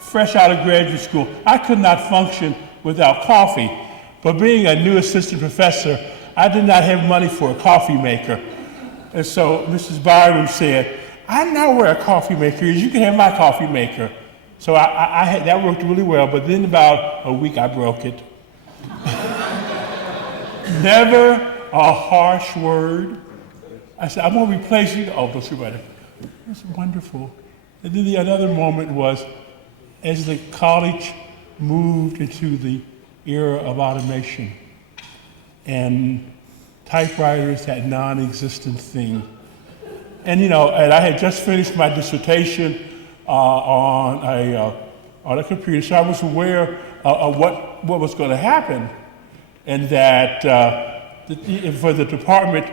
fresh out of graduate school, I could not function without coffee. But being a new assistant professor, I did not have money for a coffee maker. And so Mrs. Byrom said, I know where a coffee maker is. You can have my coffee maker. So that worked really well, but then about a week I broke it. Never a harsh word. I said, I'm gonna replace you. Oh, don't worry about it. It's wonderful. And then the another moment was, as the college moved into the era of automation, and typewriters, that non-existent thing. And and I had just finished my dissertation on a computer, so I was aware of what was going to happen, and that for the department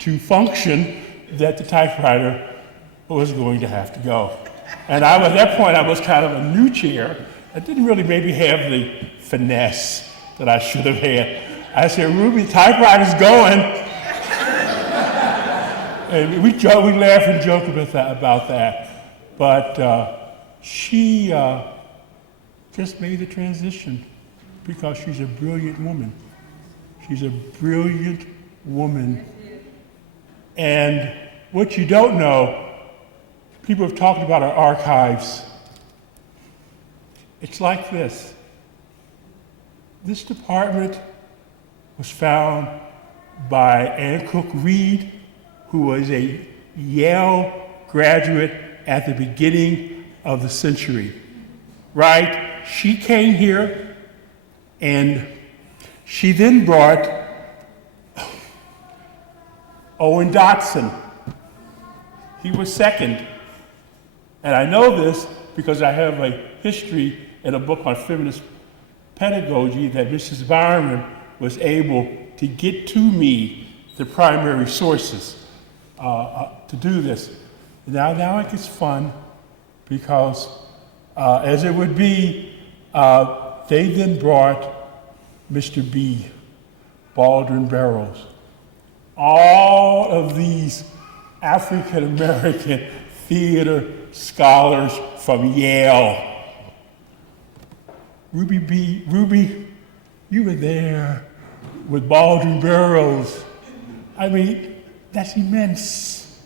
to function, that the typewriter was going to have to go. And at that point, I was kind of a new chair. I didn't really maybe have the finesse that I should have had. I said, Ruby, typewriter's going. And we laugh and joke about that. But she just made the transition because she's a brilliant woman. She's a brilliant woman. And what you don't know, people have talked about our archives. It's like this. This department was found by Ann Cook Reed, who was a Yale graduate at the beginning of the century, right? She came here and she then brought Owen Dotson. He was second. And I know this because I have a history in a book on feminist pedagogy that Mrs. Byrom was able to get to me the primary sources to do this. Now it gets fun because as it would be, they then brought Mr. B, Baldwin Barrows. All of these African American theater scholars from Yale. Ruby, you were there with Baldwin Barrows. I mean, that's immense.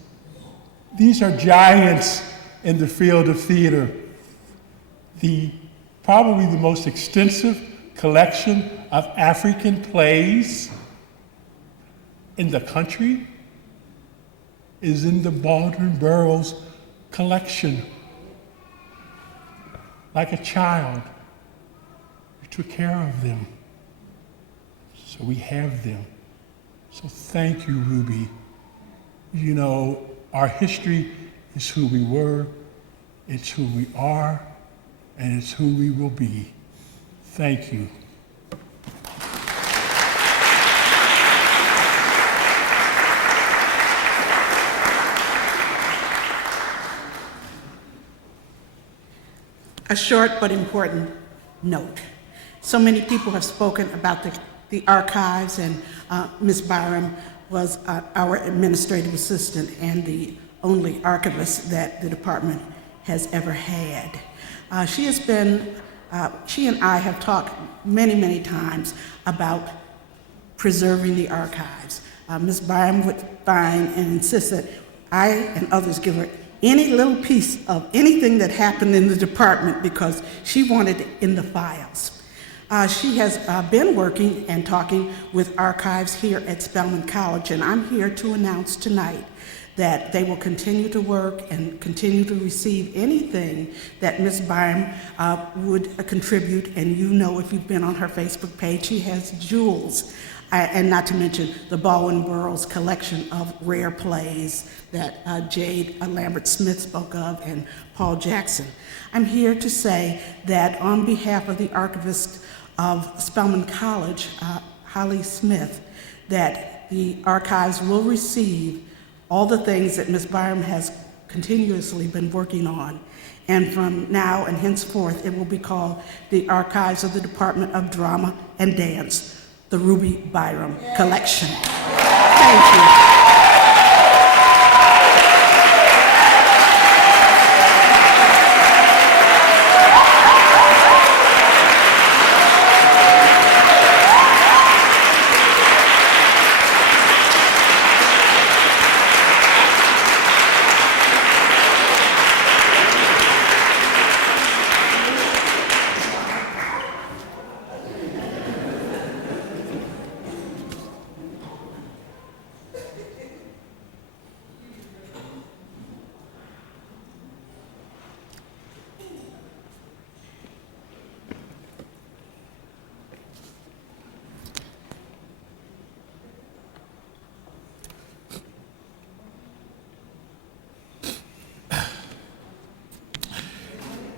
These are giants in the field of theater. Probably the most extensive collection of African plays in the country is in the Baldwin Barrows collection. Like a child, we took care of them. So we have them. So thank you, Ruby. You know, our history is who we were, it's who we are, and it's who we will be. Thank you. A short but important note. So many people have spoken about the archives, and Ms. Byrom was our administrative assistant and the only archivist that the department has ever had. She and I have talked many, many times about preserving the archives. Ms. Byrom would find and insist that I and others give her any little piece of anything that happened in the department because she wanted it in the files. She has been working and talking with archives here at Spelman College, and I'm here to announce tonight that they will continue to work and continue to receive anything that Ms. Byrom would contribute. And you know, if you've been on her Facebook page, she has jewels. And not to mention the Baldwin Barrows collection of rare plays that Jade Lambert Smith spoke of and Paul Jackson. I'm here to say that on behalf of the archivist of Spelman College, Holly Smith, that the archives will receive all the things that Ms. Byrom has continuously been working on. And from now and henceforth, it will be called the Archives of the Department of Drama and Dance, the Ruby Byrom Collection. Thank you.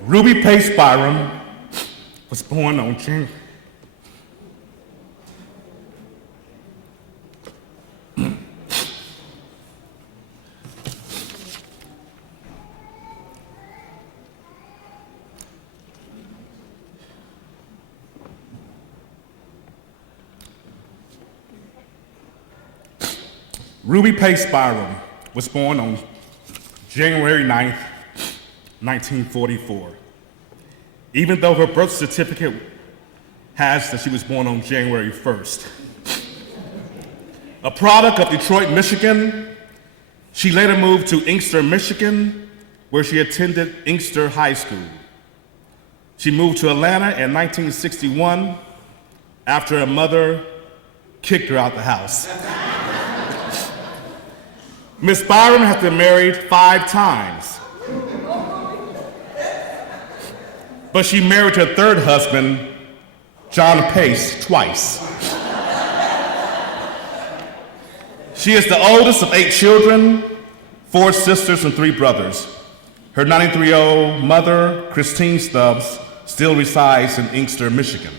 Ruby Pace Byrom was born on June. Ruby Pace Byrom was born on January 9th, 1944. Even though her birth certificate has that she was born on January 1st. A product of Detroit, Michigan, she later moved to Inkster, Michigan, where she attended Inkster High School. She moved to Atlanta in 1961 after her mother kicked her out the house. Miss Byrom has been married 5 times. But she married her third husband, John Pace, twice. She is the oldest of 8 children, 4 sisters and 3 brothers. Her 93-year-old mother, Christine Stubbs, still resides in Inkster, Michigan.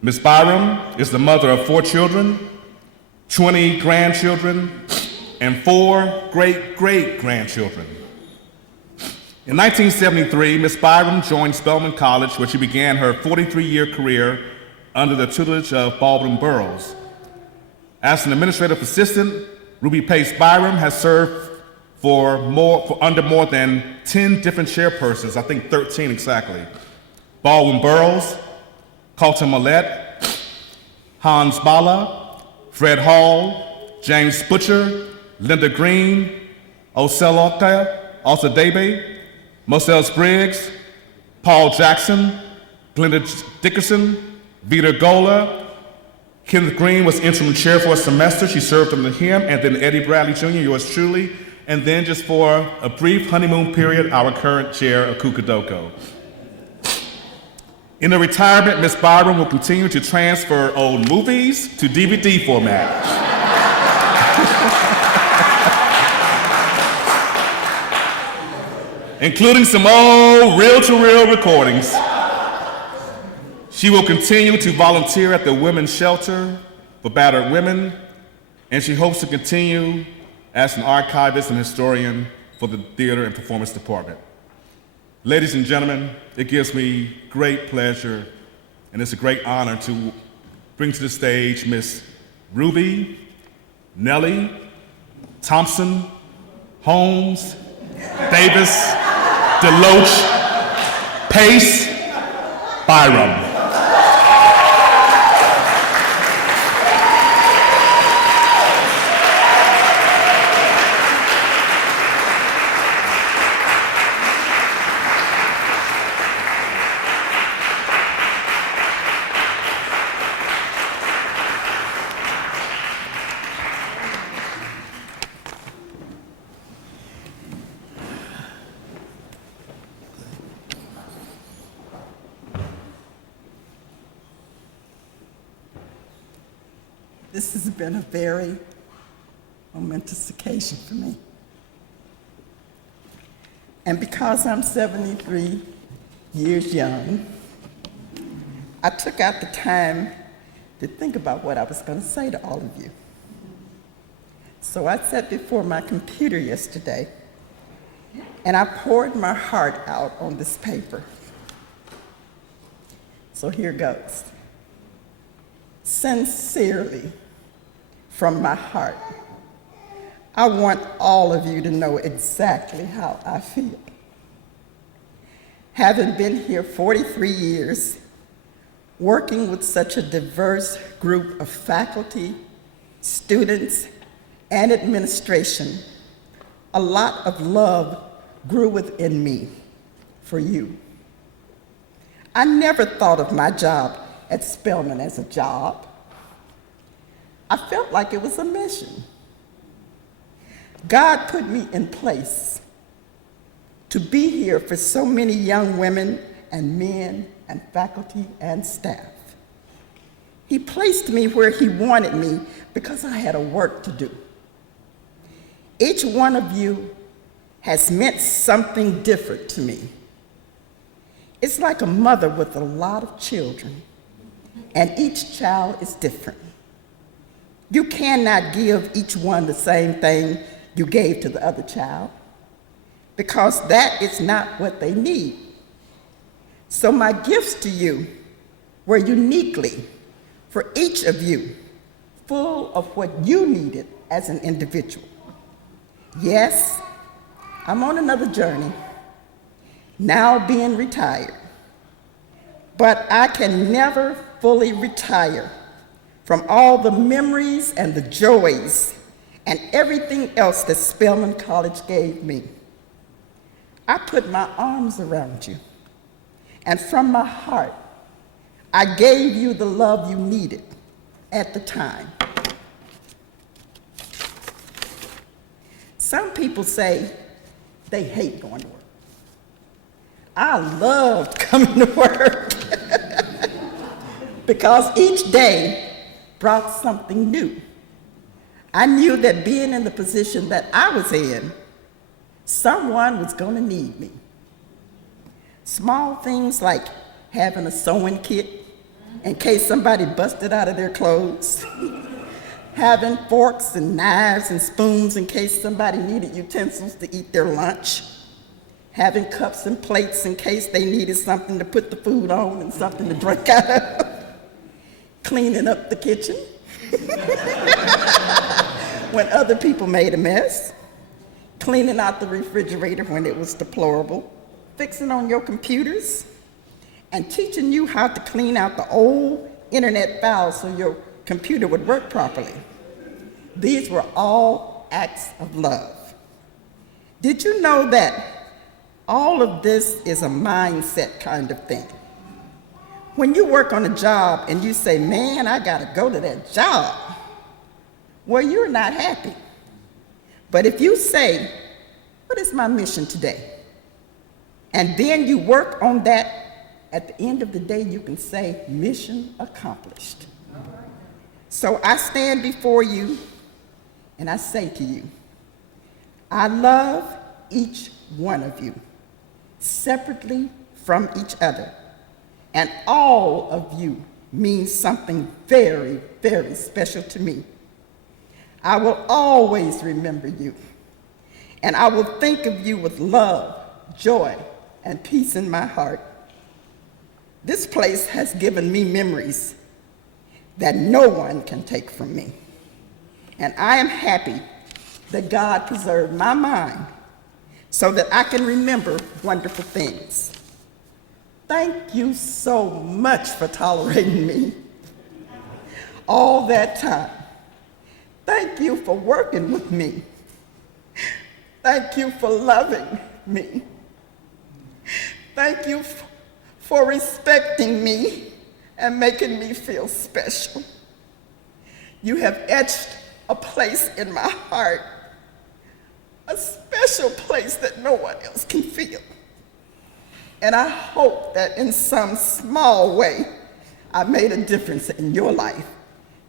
Miss Byrom is the mother of 4 children, 20 grandchildren, and 4 great-great-grandchildren. In 1973, Miss Byrom joined Spelman College, where she began her 43-year career under the tutelage of Baldwin Burroughs. As an administrative assistant, Ruby Pace Byrom has served under more than 10 different chairpersons, I think 13 exactly. Baldwin Burroughs, Carlton Millett, Hans Bala, Fred Hall, James Butcher, Linda Green, Oseloka Osadebe, Moselle Spriggs, Paul Jackson, Glenda Dickerson, Vita Gola. Kenneth Green was interim chair for a semester. She served under him, and then Eddie Bradley Jr., yours truly, and then just for a brief honeymoon period, our current chair of Kukadoko. In her retirement, Miss Byrom will continue to transfer old movies to DVD format. Including some old reel-to-reel recordings. She will continue to volunteer at the Women's Shelter for Battered Women, and she hopes to continue as an archivist and historian for the Theater and Performance Department. Ladies and gentlemen, it gives me great pleasure and it's a great honor to bring to the stage Miss Ruby, Nellie, Thompson, Holmes, Davis, Deloach, Pace, Byrom. This has been a very momentous occasion for me. And because I'm 73 years young, I took out the time to think about what I was going to say to all of you. So I sat before my computer yesterday and I poured my heart out on this paper. So here goes. Sincerely, from my heart, I want all of you to know exactly how I feel. Having been here 43 years, working with such a diverse group of faculty, students, and administration, a lot of love grew within me for you. I never thought of my job at Spelman as a job. I felt like it was a mission. God put me in place to be here for so many young women and men and faculty and staff. He placed me where he wanted me because I had a work to do. Each one of you has meant something different to me. It's like a mother with a lot of children, and each child is different. You cannot give each one the same thing you gave to the other child, because that is not what they need. So my gifts to you were uniquely for each of you, full of what you needed as an individual. Yes, I'm on another journey, now being retired, but I can never fully retire from all the memories and the joys and everything else that Spelman College gave me. I put my arms around you, and from my heart, I gave you the love you needed at the time. Some people say they hate going to work. I loved coming to work because each day brought something new. I knew that being in the position that I was in, someone was going to need me. Small things like having a sewing kit in case somebody busted out of their clothes, having forks and knives and spoons in case somebody needed utensils to eat their lunch, having cups and plates in case they needed something to put the food on and something to drink out of, cleaning up the kitchen when other people made a mess, cleaning out the refrigerator when it was deplorable, fixing on your computers, and teaching you how to clean out the old internet files so your computer would work properly. These were all acts of love. Did you know that all of this is a mindset kind of thing? When you work on a job and you say, man, I gotta go to that job, well, you're not happy. But if you say, what is my mission today? And then you work on that, at the end of the day, you can say, mission accomplished. So I stand before you and I say to you, I love each one of you, separately from each other. And all of you means something very, very special to me. I will always remember you, and I will think of you with love, joy, and peace in my heart. This place has given me memories that no one can take from me. And I am happy that God preserved my mind so that I can remember wonderful things. Thank you so much for tolerating me all that time. Thank you for working with me. Thank you for loving me. Thank you for respecting me and making me feel special. You have etched a place in my heart, a special place that no one else can feel. And I hope that in some small way, I made a difference in your life,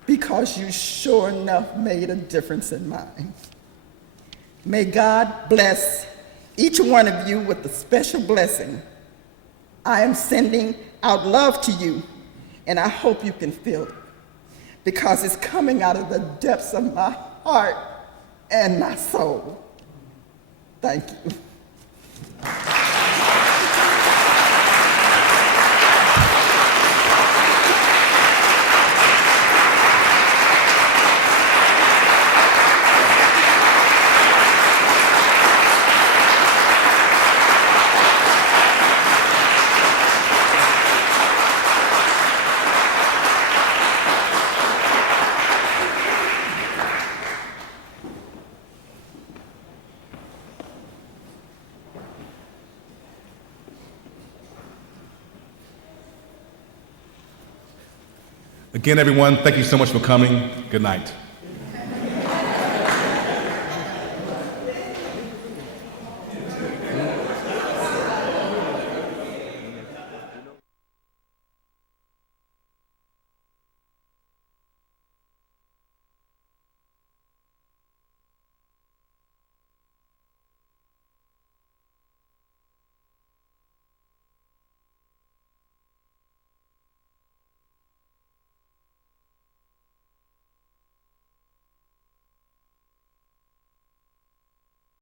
because you sure enough made a difference in mine. May God bless each one of you with a special blessing. I am sending out love to you, and I hope you can feel it, because it's coming out of the depths of my heart and my soul. Thank you. Again, everyone, thank you so much for coming. Good night.